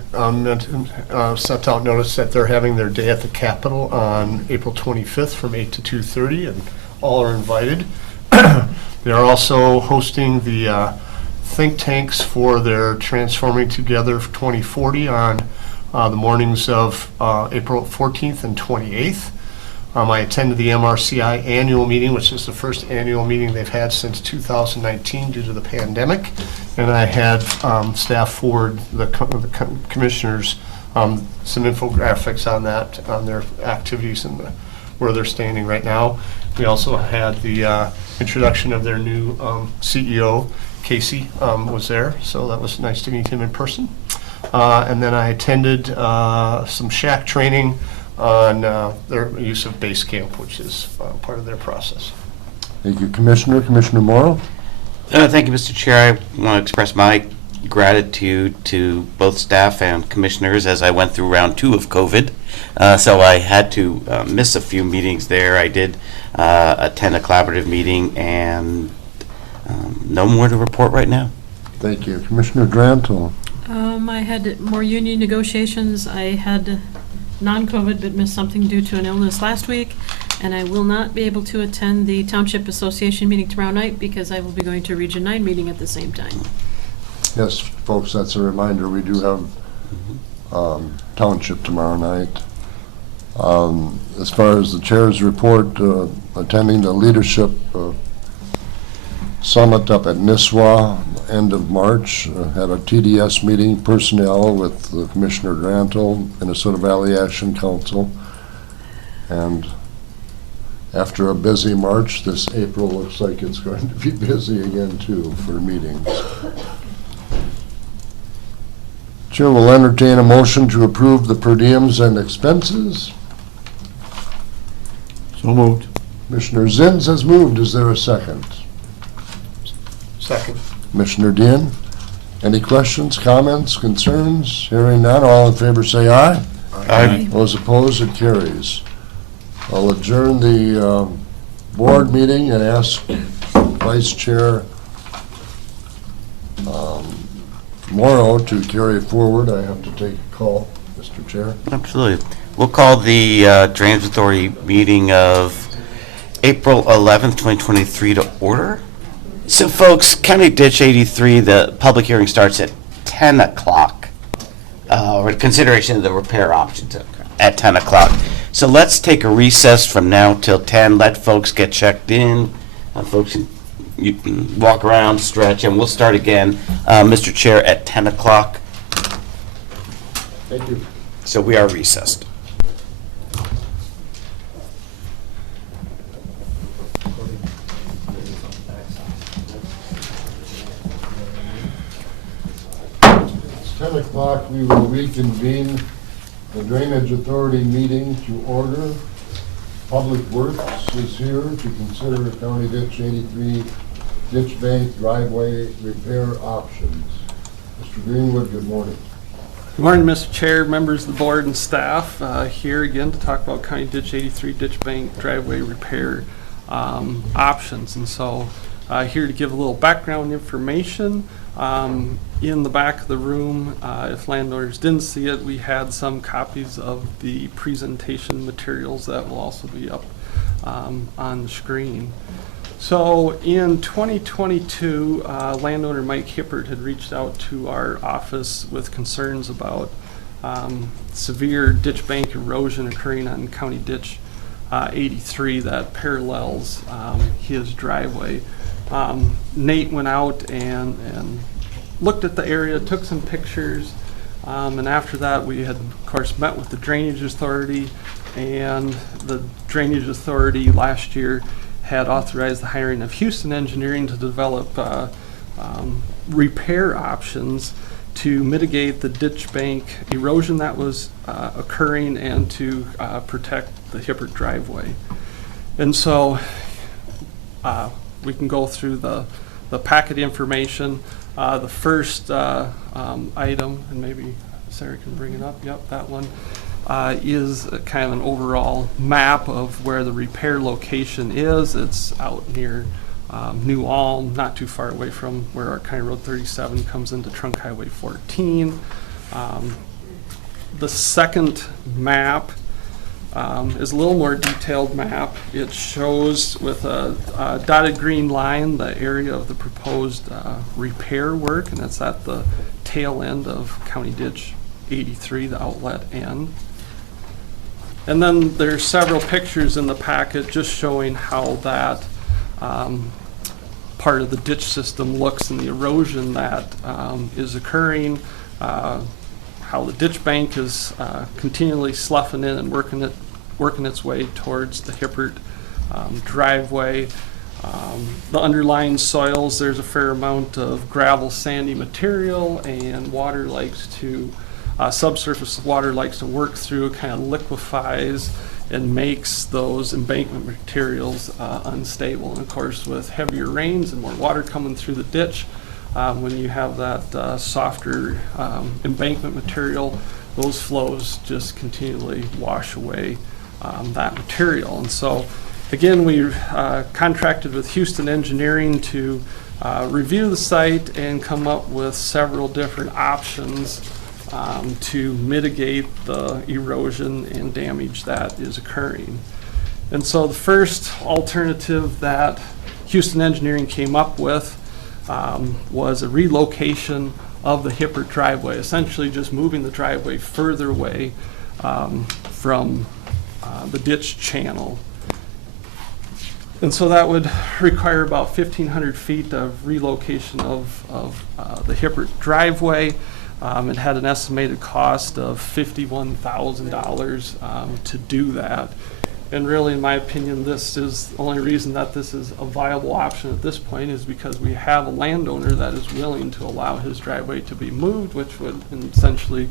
sent out notice that they're having their day at the Capitol on April 25th from 8 to 2:30, and all are invited. They are also hosting the think tanks for their Transforming Together 2040 on the mornings of April 14th and 28th. I attended the MRCI annual meeting, which is the first annual meeting they've had since 2019 due to the pandemic. And I had staff forward the commissioners some infographics on that, on their activities and where they're standing right now. We also had the introduction of their new CEO, Casey, was there, so that was nice to meet him in person. And then I attended some shack training on their use of base camp, which is part of their process. Thank you, Commissioner. Commissioner Morrow. Thank you, Mr. Chair. I want to express my gratitude to both staff and commissioners as I went through round 2 of COVID. So I had to miss a few meetings there. I did attend a collaborative meeting, and no more to report right now. Thank you. Commissioner Drantle. I had more union negotiations. I had non-COVID but missed something due to an illness last week, and I will not be able to attend the Township Association meeting tomorrow night because I will be going to Region 9 meeting at the same time. Yes, folks, that's a reminder. We do have Township tomorrow night. As far as the chair's report, attending the leadership summit up at Nisswa, end of March, had a TDS meeting, personnel with Commissioner Drantle, Minnesota Valley Action Council. And after a busy March, this April looks like it's going to be busy again too for meetings. Chair will entertain a motion to approve the per diems and expenses. So moved. Commissioner Zins has moved. Is there a second? Second. Commissioner Dean, any questions, comments, concerns? Hearing none, all in favor say aye. Aye. Those opposed, it carries. I'll adjourn the board meeting and ask Vice Chair Morrow to carry it forward. I have to take a call, Mr. Chair. Absolutely. We'll call the Drainage Authority meeting of April 11th, 2023 to order. So folks, County Ditch 83, the public hearing starts at 10 o'clock, or consideration of the repair options at 10 o'clock. So let's take a recess from now till 10, let folks get checked in, folks you can walk around, stretch, and we'll start again, Mr. Chair, at 10 o'clock. Thank you. So we are recessed. It's 10 10 o'clock, we will reconvene the Drainage Authority meeting to order. Public Works is here to consider County Ditch 83 ditch bank driveway repair options. Mr. Greenwood, good morning. Good morning, Mr. Chair, members of the board and staff. Here again to talk about County Ditch 83 ditch bank driveway repair options. And so here to give a little background information. In the back of the room, if landowners didn't see it, we had some copies of the presentation materials that will also be up on the screen. So in 2022, landowner Mike Hippert had reached out to our office with concerns about severe ditch bank erosion occurring on County Ditch 83 that parallels his driveway. Nate went out and looked at the area, took some pictures, and after that we had of course met with the Drainage Authority, and the Drainage Authority last year had authorized the hiring of Houston Engineering to develop repair options to mitigate the ditch bank erosion that was occurring and to protect the Hippert driveway. And so we can go through the packet information. The first item, and maybe Sarah can bring it up, yep, that one, is kind of an overall map of where the repair location is. It's out near New Ulm, not too far away from where our County Road 37 comes into Trunk Highway 14. The second map is a little more detailed map. It shows with a dotted green line the area of the proposed repair work, and that's at the tail end of County Ditch 83, the outlet end. And then there's several pictures in the packet just showing how that part of the ditch system looks and the erosion that is occurring, how the ditch bank is continually sloughing in and working its way towards the Hippert driveway. The underlying soils, there's a fair amount of gravel, sandy material, and water likes to, subsurface water likes to work through, kind of liquefies and makes those embankment materials unstable. And of course, with heavier rains and more water coming through the ditch, when you have that softer embankment material, those flows just continually wash away that material. And so again, we contracted with Houston Engineering to review the site and come up with several different options to mitigate the erosion and damage that is occurring. And so the first alternative that Houston Engineering came up with was a relocation of the Hippert driveway, essentially just moving the driveway further away from the ditch channel. And so that would require about 1,500 feet of relocation of the Hippert driveway. It had an estimated cost of $51,000 to do that. And really, in my opinion, this is the only reason that this is a viable option at this point is because we have a landowner that is willing to allow his driveway to be moved, which would essentially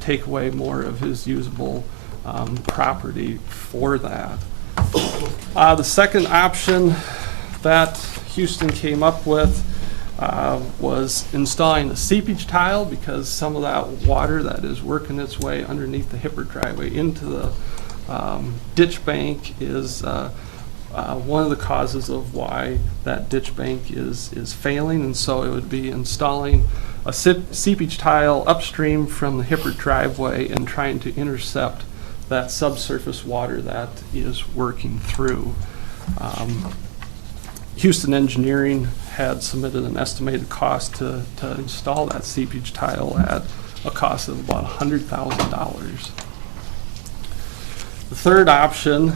take away more of his usable property for that. The second option that Houston came up with was installing a seepage tile, because some of that water that is working its way underneath the Hippert driveway into the ditch bank is one of the causes of why that ditch bank is failing. And so it would be installing a seepage tile upstream from the Hippert driveway and trying to intercept that subsurface water that is working through. Houston Engineering had submitted an estimated cost to install that seepage tile at a cost of about $100,000. The third option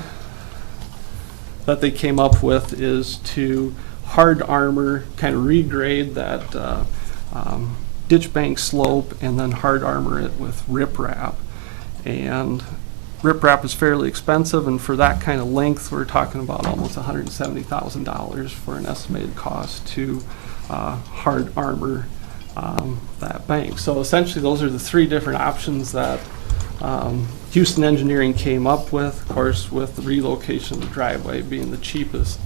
that they came up with is to hard armor, kind of regrade that ditch bank slope and then hard armor it with riprap. And riprap is fairly expensive, and for that kind of length, we're talking about almost $170,000 for an estimated cost to hard armor that bank. So essentially, those are the three different options that Houston Engineering came up with, of course, with the relocation of the driveway being the cheapest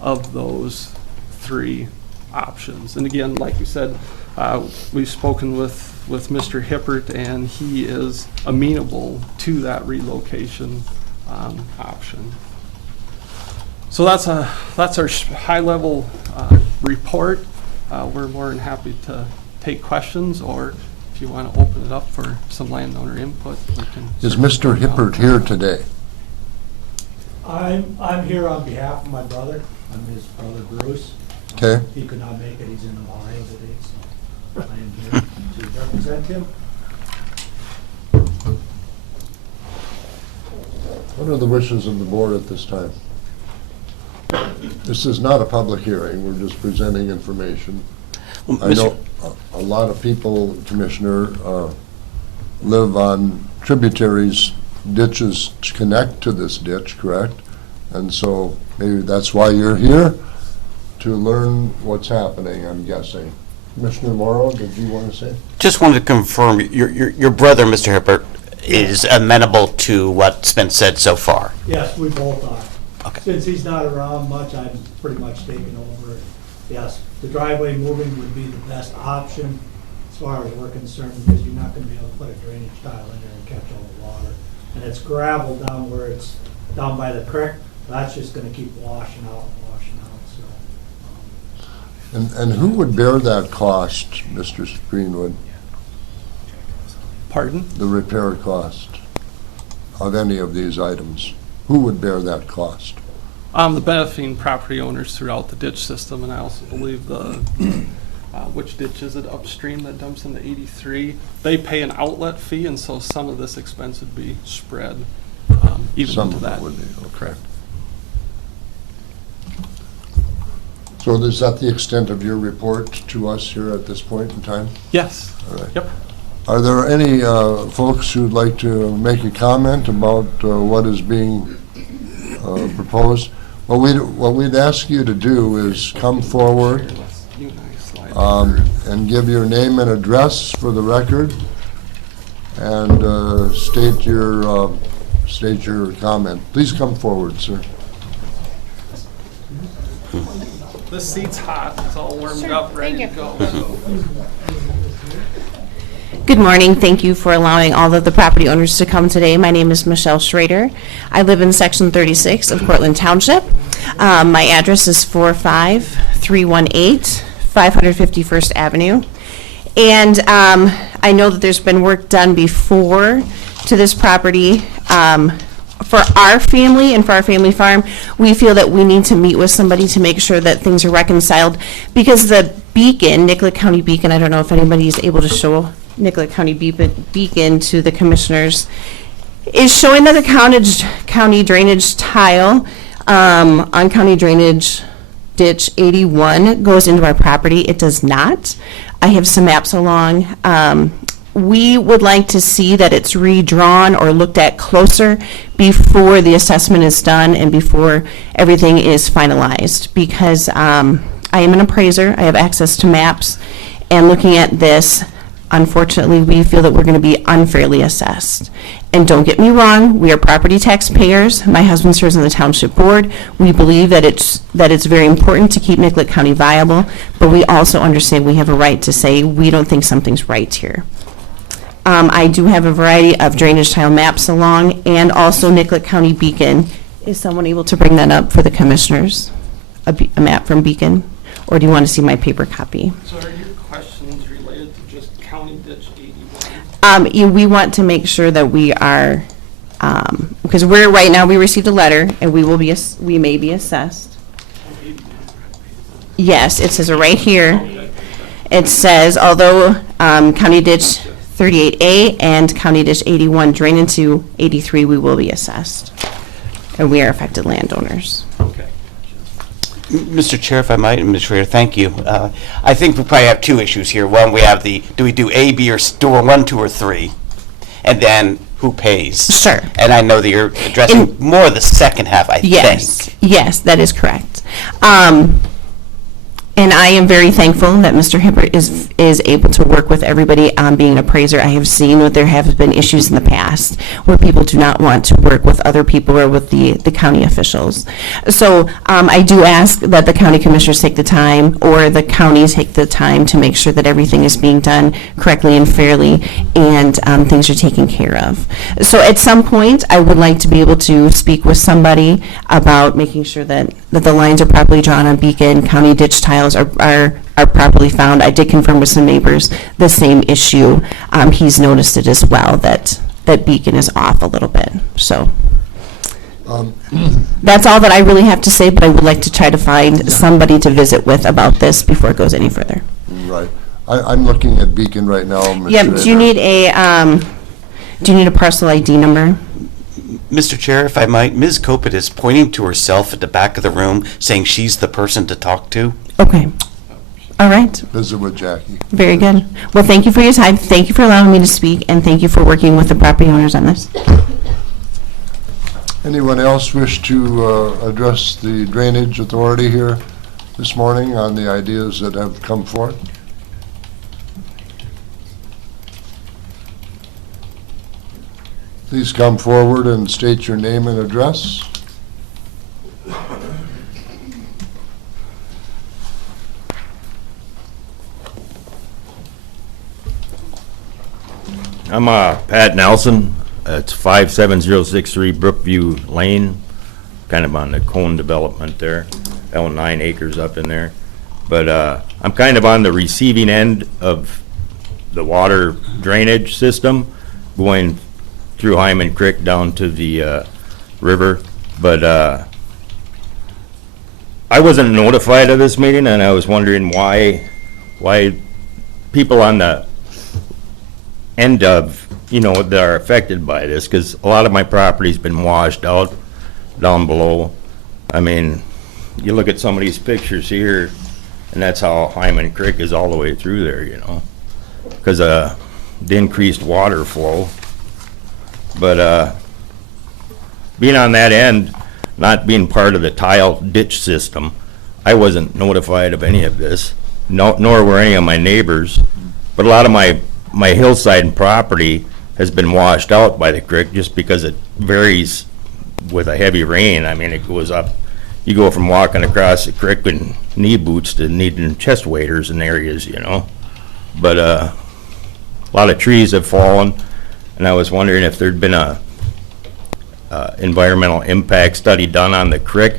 of those three options. And again, like you said, we've spoken with Mr. Hippert, and he is amenable to that relocation option. So that's our high-level report. We're more than happy to take questions, or if you want to open it up for some landowner input, we can. Is Mr. Hippert here today? I'm here on behalf of my brother. I'm his brother Bruce. Okay. He could not make it. He's in Ohio today, so I am here to represent him. What are the wishes of the board at this time? This is not a public hearing, we're just presenting information. I know a lot of people, Commissioner, live on tributaries, ditches connect to this ditch, correct? And so maybe that's why you're here, to learn what's happening, I'm guessing. Commissioner Morrow, did you want to say? Just wanted to confirm, your brother, Mr. Hippert, is amenable to what's been said so far? Yes, we both are. Okay. Since he's not around much, I'm pretty much taking over. Yes, the driveway moving would be the best option as far as we're concerned, because you're not going to be able to put a drainage tile in there and catch all the water. And it's gravel down where it's down by the creek. That's just going to keep washing out and washing out. So. And who would bear that cost, Mr. Greenwood? Pardon? The repair cost of any of these items? Who would bear that cost? The benefiting property owners throughout the ditch system, and I also believe the, which ditch is it upstream that dumps into 83? They pay an outlet fee, and so some of this expense would be spread even Some into of that. it would be, correct. So is that the extent of your report to us here at this point in time? Yes. All right. Yep. Are there any folks who'd like to make a comment about what is being proposed? What we'd ask you to do is come forward and give your name and address for the record, and state your comment. Please come forward, sir. This seat's hot. It's all warmed up, ready to go. Good morning. Thank you for allowing all of the property owners to come today. My name is Michelle Schrader. I live in Section 36 of Cortland Township. My address is 45318 551st Avenue. And I know that there's been work done before to this property. For our family and for our family farm, we feel that we need to meet with somebody to make sure that things are reconciled, because the beacon, Nicollet County Beacon, I don't know if anybody is able to show Nicollet County Beacon to the commissioners, is showing that the county drainage tile on county drainage ditch 81 goes into our property. It does not. I have some maps along. We would like to see that it's redrawn or looked at closer before the assessment is done and before everything is finalized, because I am an appraiser. I have access to maps, and looking at this, unfortunately, we feel that we're going to be unfairly assessed. And don't get me wrong, we are property taxpayers. My husband serves on the township board. We believe that it's very important to keep Nicollet County viable, but we also understand we have a right to say we don't think something's right here. I do have a variety of drainage tile maps along, and also Nicollet County Beacon. Is someone able to bring that up for the commissioners? A map from Beacon? Or do you want to see my paper copy? So are your questions related to just County Ditch 81? We want to make sure that we are, because right now, we received a letter, and we may be assessed. Yes, it says it right here. It says, although County Ditch 38A and County Ditch 81 drain into 83, we will be assessed. And we are affected landowners. Okay. Mr. Chair, if I might, and Ms. Schrader, thank you. I think we probably have two issues here. One, we have do we do A, B, or door 1, 2, or 3? And then who pays? Sure. And I know that you're addressing more of the second half, I think. Yes, that is correct. And I am very thankful that Mr. Hibbert is able to work with everybody on being an appraiser. I have seen that there have been issues in the past where people do not want to work with other people or with the county officials. So I do ask that the county commissioners take the time, or the counties take the time, to make sure that everything is being done correctly and fairly, and things are taken care of. So at some point, I would like to be able to speak with somebody about making sure that the lines are properly drawn on Beacon, county ditch tiles are properly found. I did confirm with some neighbors the same issue. He's noticed it as well, that Beacon is off a little bit. So that's all that I really have to say, but I would like to try to find somebody to visit with about this before it goes any further. Right. I'm looking at Beacon right now, Ms. Yep, do you need a parcel ID number? Mr. Chair, if I might, Ms. Copit is pointing to herself at the back of the room, saying she's the person to talk to. Okay. All right. Visit with Jackie. Very good. Well, thank you for your time. Thank you for allowing me to speak, and thank you for working with the property owners on this. Anyone else wish to address the Drainage Authority here this morning on the ideas that have come forth? Please come forward and state your name and address. I'm Pat Nelson. It's 57063 Brookview Lane, kind of on the cone development there. I own 9 acres up in there. But I'm kind of on the receiving end of the water drainage system going through Hyman Creek down to the river. But I wasn't notified of this meeting, and I was wondering why people on the end of, that are affected by this, because a lot of my property's been washed out down below. I mean, you look at some of these pictures here, and that's how Hyman Creek is all the way through there, because the increased water flow. But being on that end, not being part of the tile ditch system, I wasn't notified of any of this, nor were any of my neighbors. But a lot of my hillside property has been washed out by the creek just because it varies with a heavy rain. I mean, it goes up. You go from walking across the creek in knee boots to needing chest waders in areas, But a lot of trees have fallen, and I was wondering if there'd been a environmental impact study done on the creek,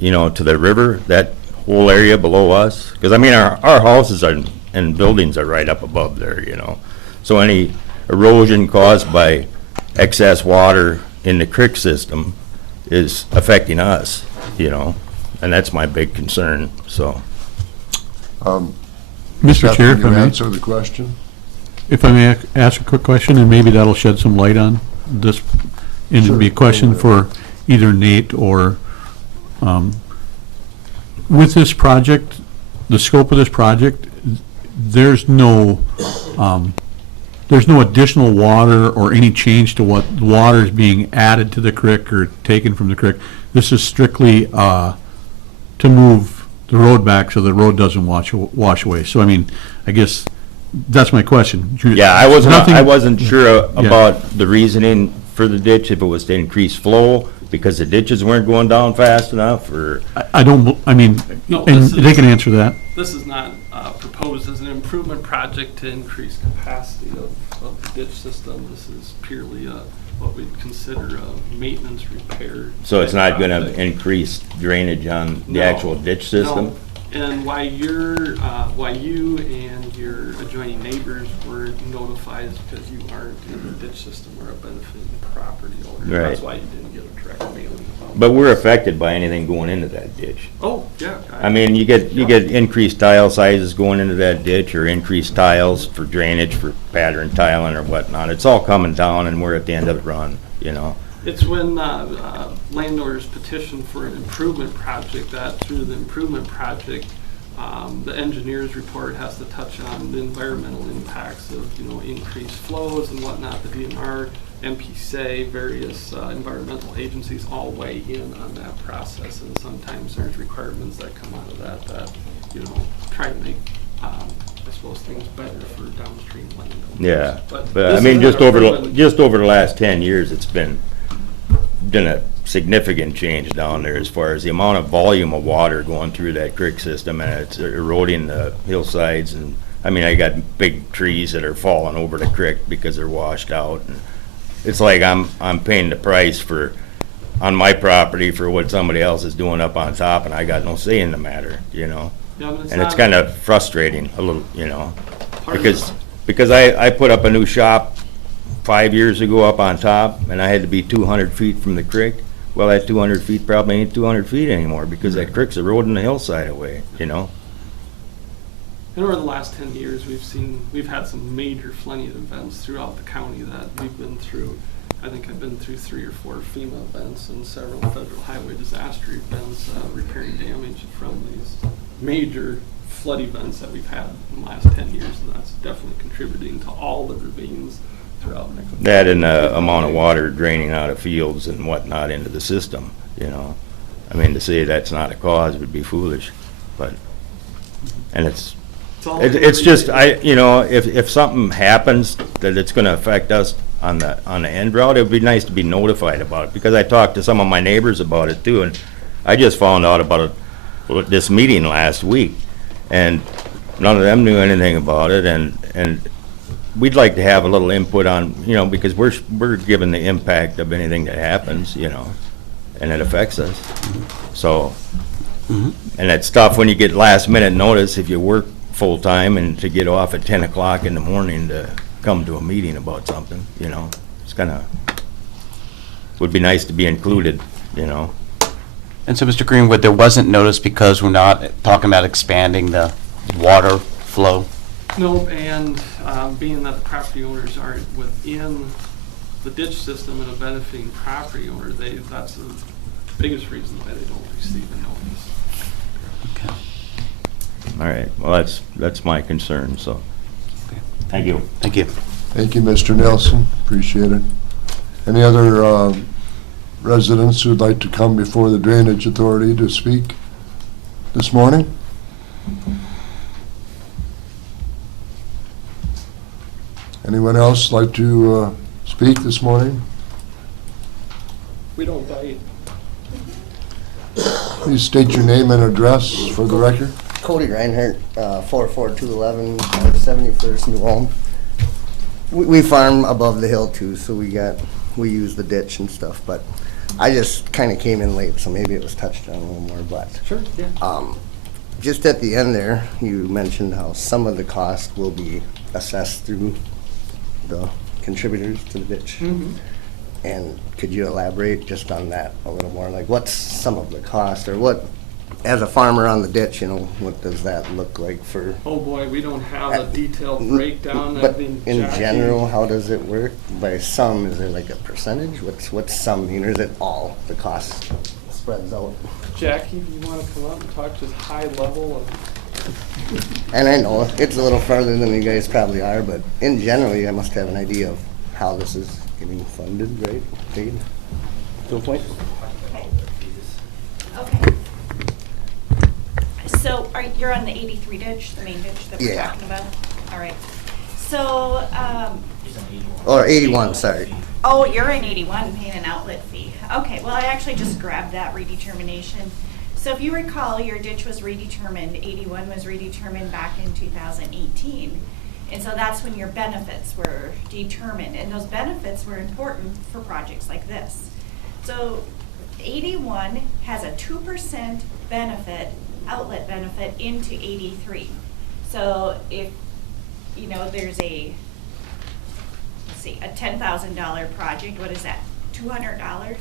to the river, that whole area below us. Because, I mean, our houses and buildings are right up above there, So any erosion caused by excess water in the creek system is affecting us, and that's my big concern, so. Mr. Chair, if Can I you may, answer the question? if I may ask a quick question, and maybe that'll shed some light on this, and it'd be a question for either Nate or, with this project, the scope of this project, there's no additional water or any change to what water is being added to the creek or taken from the creek. This is strictly to move the road back so the road doesn't wash away. So, I mean, I guess that's my question. Yeah, I wasn't sure Yeah. about the reasoning for the ditch, if it was to increase flow because the ditches weren't going down fast enough, or. No, and this they is- can answer that. This is not proposed as an improvement project to increase capacity of the ditch system. This is purely what we'd consider a maintenance repair. So it's not type gonna project. increase drainage on the No, actual ditch system? no. And why you and your adjoining neighbors were notified is because you aren't in the ditch system or a benefiting property owner. Right. That's why you didn't get a direct mailing about But it. we're affected by anything going into that ditch. Oh, yeah. I mean, you get increased tile sizes going into that ditch, or increased tiles for drainage, for pattern tiling or whatnot. It's all coming down, and we're at the end of the run, It's when landowners petition for an improvement project, that through the improvement project, the engineer's report has to touch on the environmental impacts of, increased flows and whatnot. The DNR, MPSA, various environmental agencies all weigh in on that process, and sometimes there's requirements that come out of that you know, try to make, I suppose, things better for downstream landowners. Yeah, but this I mean, isn't a permanent- just over the last 10 years, it's been a significant change down there as far as the amount of volume of water going through that creek system, and it's eroding the hillsides, and, I mean, I got big trees that are falling over the creek because they're washed out, and it's like I'm paying the price on my property for what somebody else is doing up on top, and I got no say in the matter, you know? Yeah, but And it's not- kind of frustrating a little, you know, Part of because I put up a new shop 5 years ago up on top, and I had to be 200 feet from the creek. Well, that 200 feet probably ain't 200 feet anymore, because that creek's eroding the hillside away, you know? And over the last 10 years, we've had some major flooding events throughout the county that we've been through. I think I've been through 3 or 4 FEMA events and several federal highway disaster events, repairing damage from these major flood events that we've had in the last 10 years, and that's definitely contributing to all the ravines throughout Nicollet. That and the amount of water draining out of fields and whatnot into the system, you know? I mean, to say that's not a cause would be foolish, but, and it's just, you know, if something happens that it's gonna affect us on the end route, it'd be nice to be notified about it, because I talked to some of my neighbors about it too, and I just found out about this meeting last week, and none of them knew anything about it, and we'd like to have a little input on, you know, because we're given the impact of anything that happens, you know, and it affects us. So, and it's tough when you get last minute notice if you work full-time and to get off at 10 o'clock in the morning to come to a meeting about something, you know. It's kind of, would be nice to be included, you know. And so, Mr. Greenwood, there wasn't notice because we're not talking about expanding the water flow? No, and being that the property owners aren't within the ditch system and a benefiting property owner, that's the biggest reason why they don't receive a notice. Okay. All right, well, that's my concern, so. Thank you. Thank you. Thank you, Mr. Nelson. Appreciate it. Any other residents who'd like to come before the Drainage Authority to speak this morning? Anyone else like to speak this morning? We don't bite. Please state your name and address for the record. Cody Reinhardt, 44211, 71st New Ulm. We farm above the hill too, so we use the ditch and stuff, but I just kind of came in late, so maybe it was touched on a little more, but. Sure, yeah. Just at the end there, you mentioned how some of the cost will be assessed through the contributors to the ditch. Mm-hmm. And could you elaborate just on that a little more? Like, what's some of the cost, or what, as a farmer on the ditch, you know, what does that look like for? Oh boy, we don't have a detailed breakdown. But I mean, in Jackie- general, how does it work? By some, is there like a percentage? What's some, you know, is it all the cost spreads out? Jackie, do you want to come up and talk just high level of? And I know it's a little farther than you guys probably are, but in general, you must have an idea of how this is getting funded, right? Paid to a point? Okay. So you're on the 83 ditch, the main ditch that we're Yeah. talking about? All right. So, Or 81, sorry. oh, you're in 81 paying an outlet fee. Okay, well, I actually just grabbed that redetermination. So if you recall, your ditch was redetermined, 81 was redetermined back in 2018. And so that's when your benefits were determined, and those benefits were important for projects like this. So 81 has a 2% benefit, outlet benefit into 83. So if, you know, there's a, let's see, a $10,000 project, what is that, $200?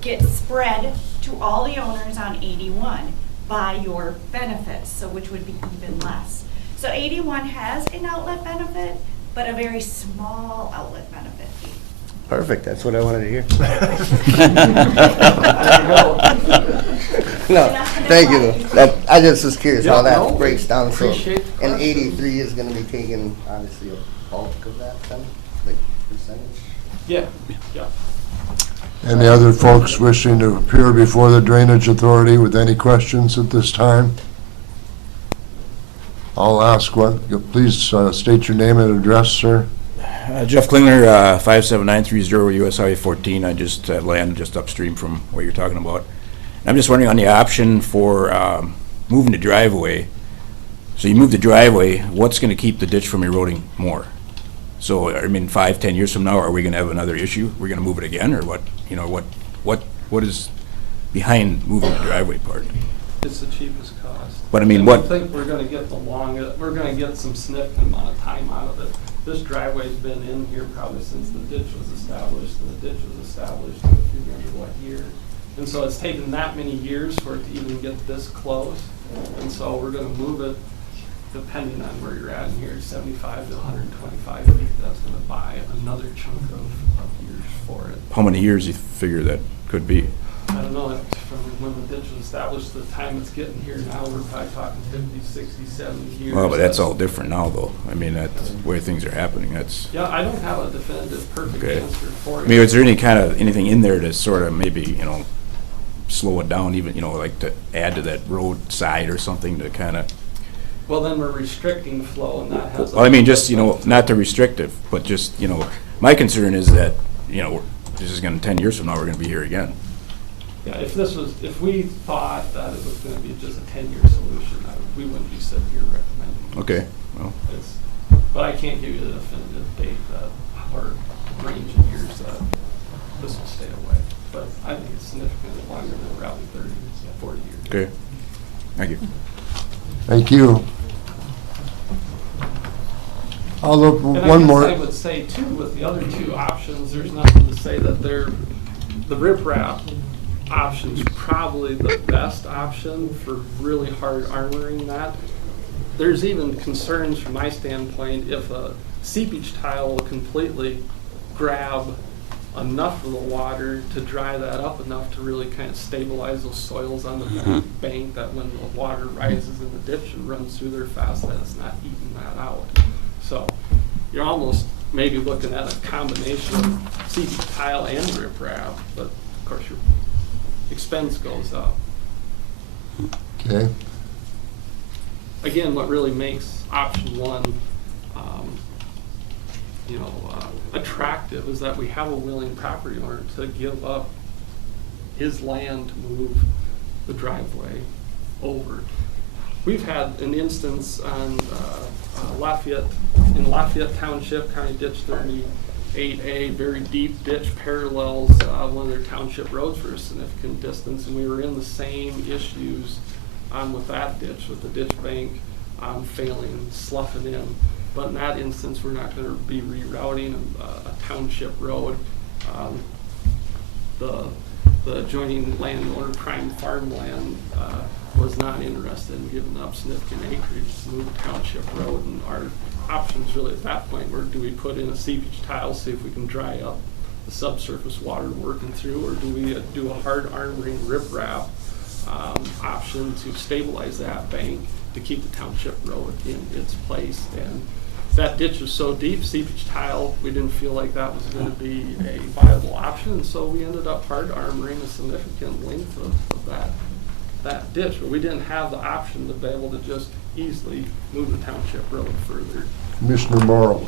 Gets spread to all the owners on 81 by your benefits, so which would be even less. So 81 has an outlet benefit, but a very small outlet benefit fee. Perfect, that's what I wanted to hear. You're No, not gonna thank you. lie. I just was curious Yeah, how that no, breaks down. So, appreciate the and question. 83 is going to be taking obviously a bulk of that, then, like percentage. Yeah, yeah. Any other folks wishing to appear before the Drainage Authority with any questions at this time? I'll ask please state your name and address, sir. Jeff Klingler, 57930 US Highway 14. I just land just upstream from what you're talking about. And I'm just wondering on the option for moving the driveway. So you move the driveway, what's going to keep the ditch from eroding more? So, I mean, 5-10 years from now, are we going to have another issue? We're going to move it again, or what? You know, what is behind moving the driveway part? It's the cheapest cost. But I mean, And what? I think we're gonna get we're gonna get some significant amount of time out of it. This driveway's been in here probably since the ditch was established, and the ditch was established, if you remember what year. And so it's taken that many years for it to even get this close. And so we're gonna move it, depending on where you're at in here, 75 to 125 feet. That's gonna buy another chunk of years for it. How many years you figure that could be? I don't know, from when the ditch was established to the time it's getting here now, we're probably talking 50, 60, 70 years. Well, but that's all different now, though. I mean, that's the way things are happening. That's. Yeah, I don't have a definitive, perfect Okay. answer for I you. mean, is there anything in there to sort of maybe, slow it down, even, like to add to that roadside or something to kind of? Well, then we're restricting flow, and that has. Well, I mean, just, not to restrict it, but just, my concern is that, this is gonna, 10 years from now, we're gonna be here again. Yeah, if we thought that it was gonna be just a 10-year solution, we wouldn't be sitting here recommending. Okay, well. But I can't give you the definitive date or range of years that this will stay away. But I think it's significantly longer than probably 30, 40 years. Okay, thank you. Thank you. I'll look, And one I more. guess I would say too, with the other two options, there's nothing to say that the riprap option's probably the best option for really hard armoring that. There's even concerns from my standpoint if a seepage tile will completely grab enough of the water to dry that up enough to really kind of stabilize those soils on the bank, that when the water rises in the ditch and runs through there fast, that it's not eating that out. So you're almost maybe looking at a combination of seepage tile and riprap, but of course your expense goes up. Okay. Again, what really makes option one, attractive is that we have a willing property owner to give up his land to move the driveway over. We've had an instance on in Lafayette Township, County Ditch 38A, very deep ditch parallels one of their township roads for a significant distance, and we were in the same issues with that ditch, with the ditch bank failing and sloughing in. But in that instance, we're not going to be rerouting a township road. The adjoining landowner, prime farmland, was not interested in giving up significant acreage to move a township road. And our options really at that point were, do we put in a seepage tile, see if we can dry up the subsurface water working through, or do we do a hard armoring riprap option to stabilize that bank to keep the township road in its place. And that ditch was so deep, seepage tile, we didn't feel like that was going to be a viable option, and so we ended up hard armoring a significant length of that ditch, but we didn't have the option to be able to just easily move the township road further. Commissioner Morrow.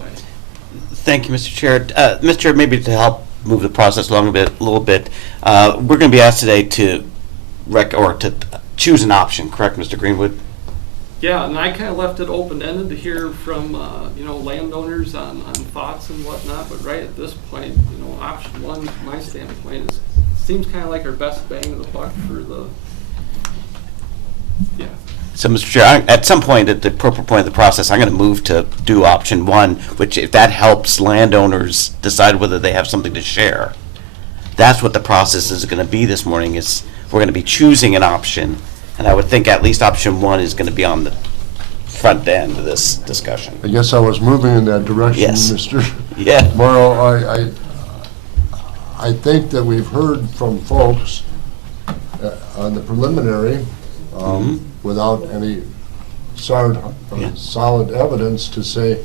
Thank you, Mr. Chair. Mr. Chair, maybe to help move the process along a little bit, we're going to be asked today to choose an option, correct, Mr. Greenwood? Yeah, and I kind of left it open-ended to hear from, landowners on thoughts and whatnot, but right at this point, option one, from my standpoint, seems kind of like our best bang of the buck for the, yeah. So, Mr. Chair, at some point, at the appropriate point of the process, I'm going to move to do option one, which if that helps landowners decide whether they have something to share, that's what the process is going to be this morning, is we're going to be choosing an option. And I would think at least option one is going to be on the front end of this discussion. I guess I was moving in that direction, Yes. Mr. Morrow. I think that we've heard from folks on the preliminary, without any solid evidence to say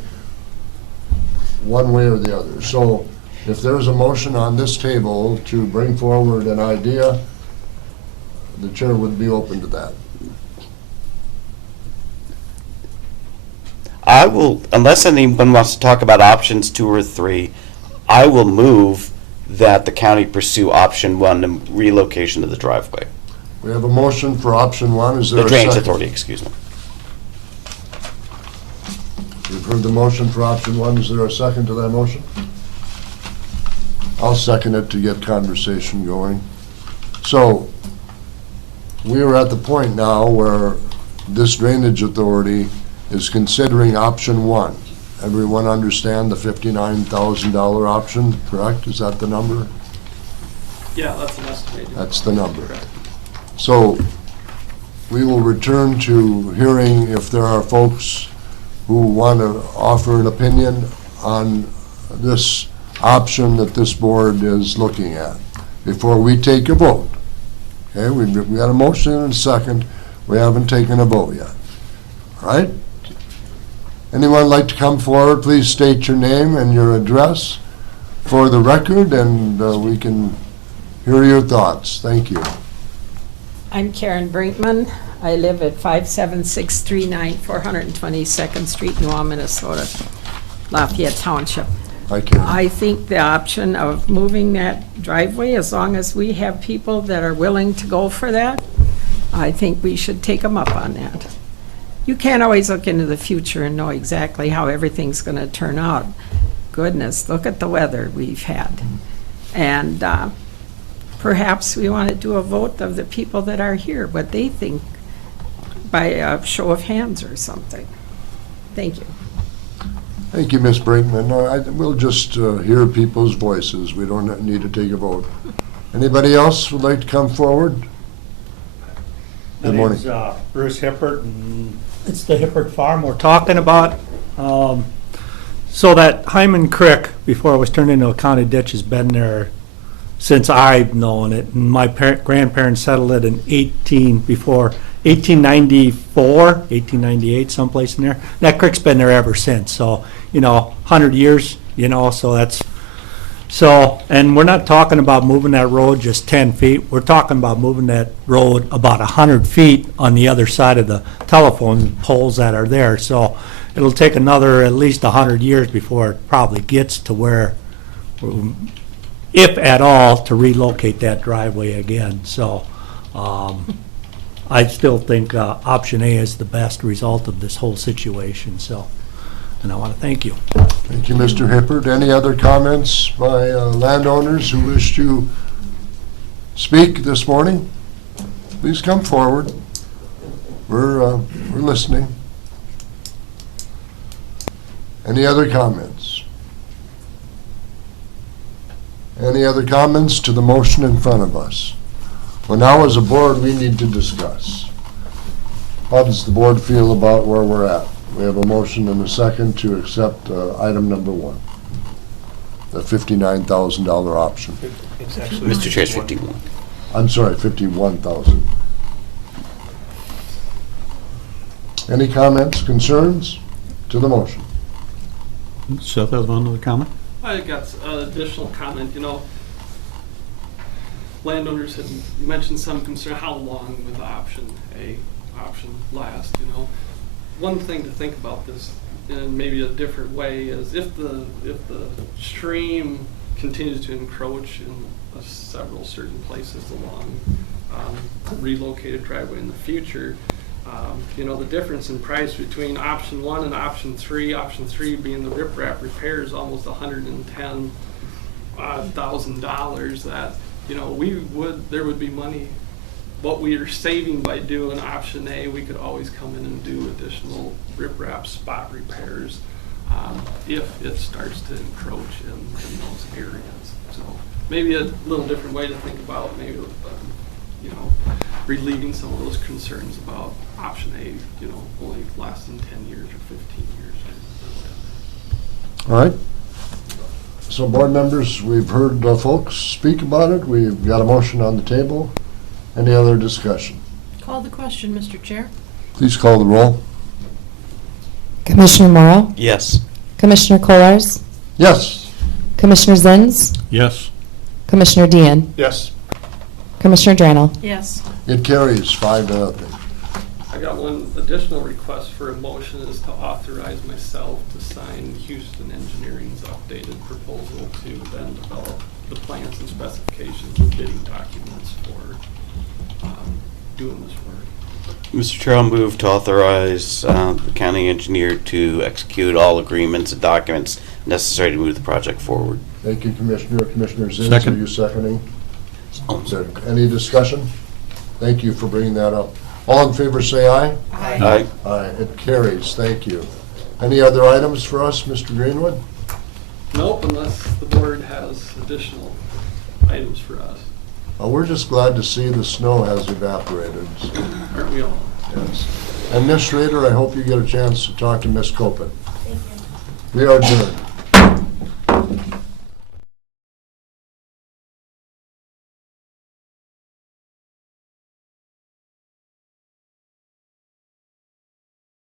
one way or the other. So if there's a motion on this table to bring forward an idea, the chair would be open to that. I will, unless anyone wants to talk about options 2 or 3, I will move that the county pursue option 1, the relocation of the driveway. We have a motion for option 1. Is there The a Drainage second? Authority, excuse me. You've heard the motion for option 1. Is there a second to that motion? I'll second it to get conversation going. So, we are at the point now where this Drainage Authority is considering option 1. Everyone understand the $59,000 option, correct? Is that the number? Yeah, that's an estimated. That's the number. So, we will return to hearing if there are folks who want to offer an opinion on this option that this board is looking at before we take a vote. Okay, we got a motion and a second. We haven't taken a vote yet. All right? Anyone like to come forward, please state your name and your address for the record, and we can hear your thoughts. Thank you. I'm Karen Brinkman. I live at 57639 422nd Street, New Ulm, Minnesota, Lafayette Township. Hi, Karen. I think the option of moving that driveway, as long as we have people that are willing to go for that, I think we should take them up on that. You can't always look into the future and know exactly how everything's going to turn out. Goodness, look at the weather we've had. And perhaps we want to do a vote of the people that are here, what they think, by a show of hands or something. Thank you. Thank you, Ms. Brinkman. We'll just hear people's voices. We don't need to take a vote. Anybody else would like to come forward? Good morning. My name's Bruce Hippert, and it's the Hippert Farm we're talking about. So that Hyman Creek, before it was turned into a county ditch, has been there since I've known it. And my grandparents settled it in 1894, 1898, someplace in there. That creek's been there ever since. So, 100 years, so that's... So, and we're not talking about moving that road just 10 feet. We're talking about moving that road about 100 feet on the other side of the telephone poles that are there. So it'll take another at least 100 years before it probably gets to where, if at all, to relocate that driveway again. So I still think option A is the best result of this whole situation. So, and I want to thank you. Thank you, Mr. Hippert. Any other comments by landowners who wish to speak this morning? Please come forward. We're listening. Any other comments? Any other comments to the motion in front of us? Well, now as a board, we need to discuss. How does the board feel about where we're at? We have a motion and a second to accept item number 1, the $59,000 option. Mr. Chair, it's 51. I'm sorry, 51,000. Any comments, concerns to the motion? Seth has one other comment? I got an additional comment, landowners had mentioned some concern, how long would the option last, One thing to think about this in maybe a different way is if the stream continues to encroach in several certain places along relocated driveway in the future, the difference in price between option 1 and option 3 being the riprap repair is almost $110,000 that, there would be money. What we are saving by doing option A, we could always come in and do additional riprap spot repairs if it starts to encroach in those areas. So maybe a little different way to think about maybe, relieving some of those concerns about option A, only lasting 10 years or 15 years or whatever. All right. So board members, we've heard folks speak about it. We've got a motion on the table. Any other discussion? Call the question, Mr. Chair. Please call the roll. Commissioner Morrow? Yes. Commissioner Kolars? Yes. Commissioner Zins? Yes. Commissioner Dean? Yes. Commissioner Drannell? Yes. It carries 5-0. I got one additional request for a motion is to authorize myself to sign Houston Engineering's updated proposal to then develop the plans and specifications and bidding documents for doing this work. Mr. Chair, I'll move to authorize the county engineer to execute all agreements and documents necessary to move the project forward. Thank you, Commissioner. Commissioner Zins, Second. are you seconding? Any discussion? Thank you for bringing that up. All in favor, say aye. Aye. Aye, it carries. Thank you. Any other items for us, Mr. Greenwood? Nope, unless the board has additional items for us. We're just glad to see the snow has evaporated. Aren't we all? Yes. And Ms. Schrader, I hope you get a chance to talk to Ms. Copen. We are adjourned.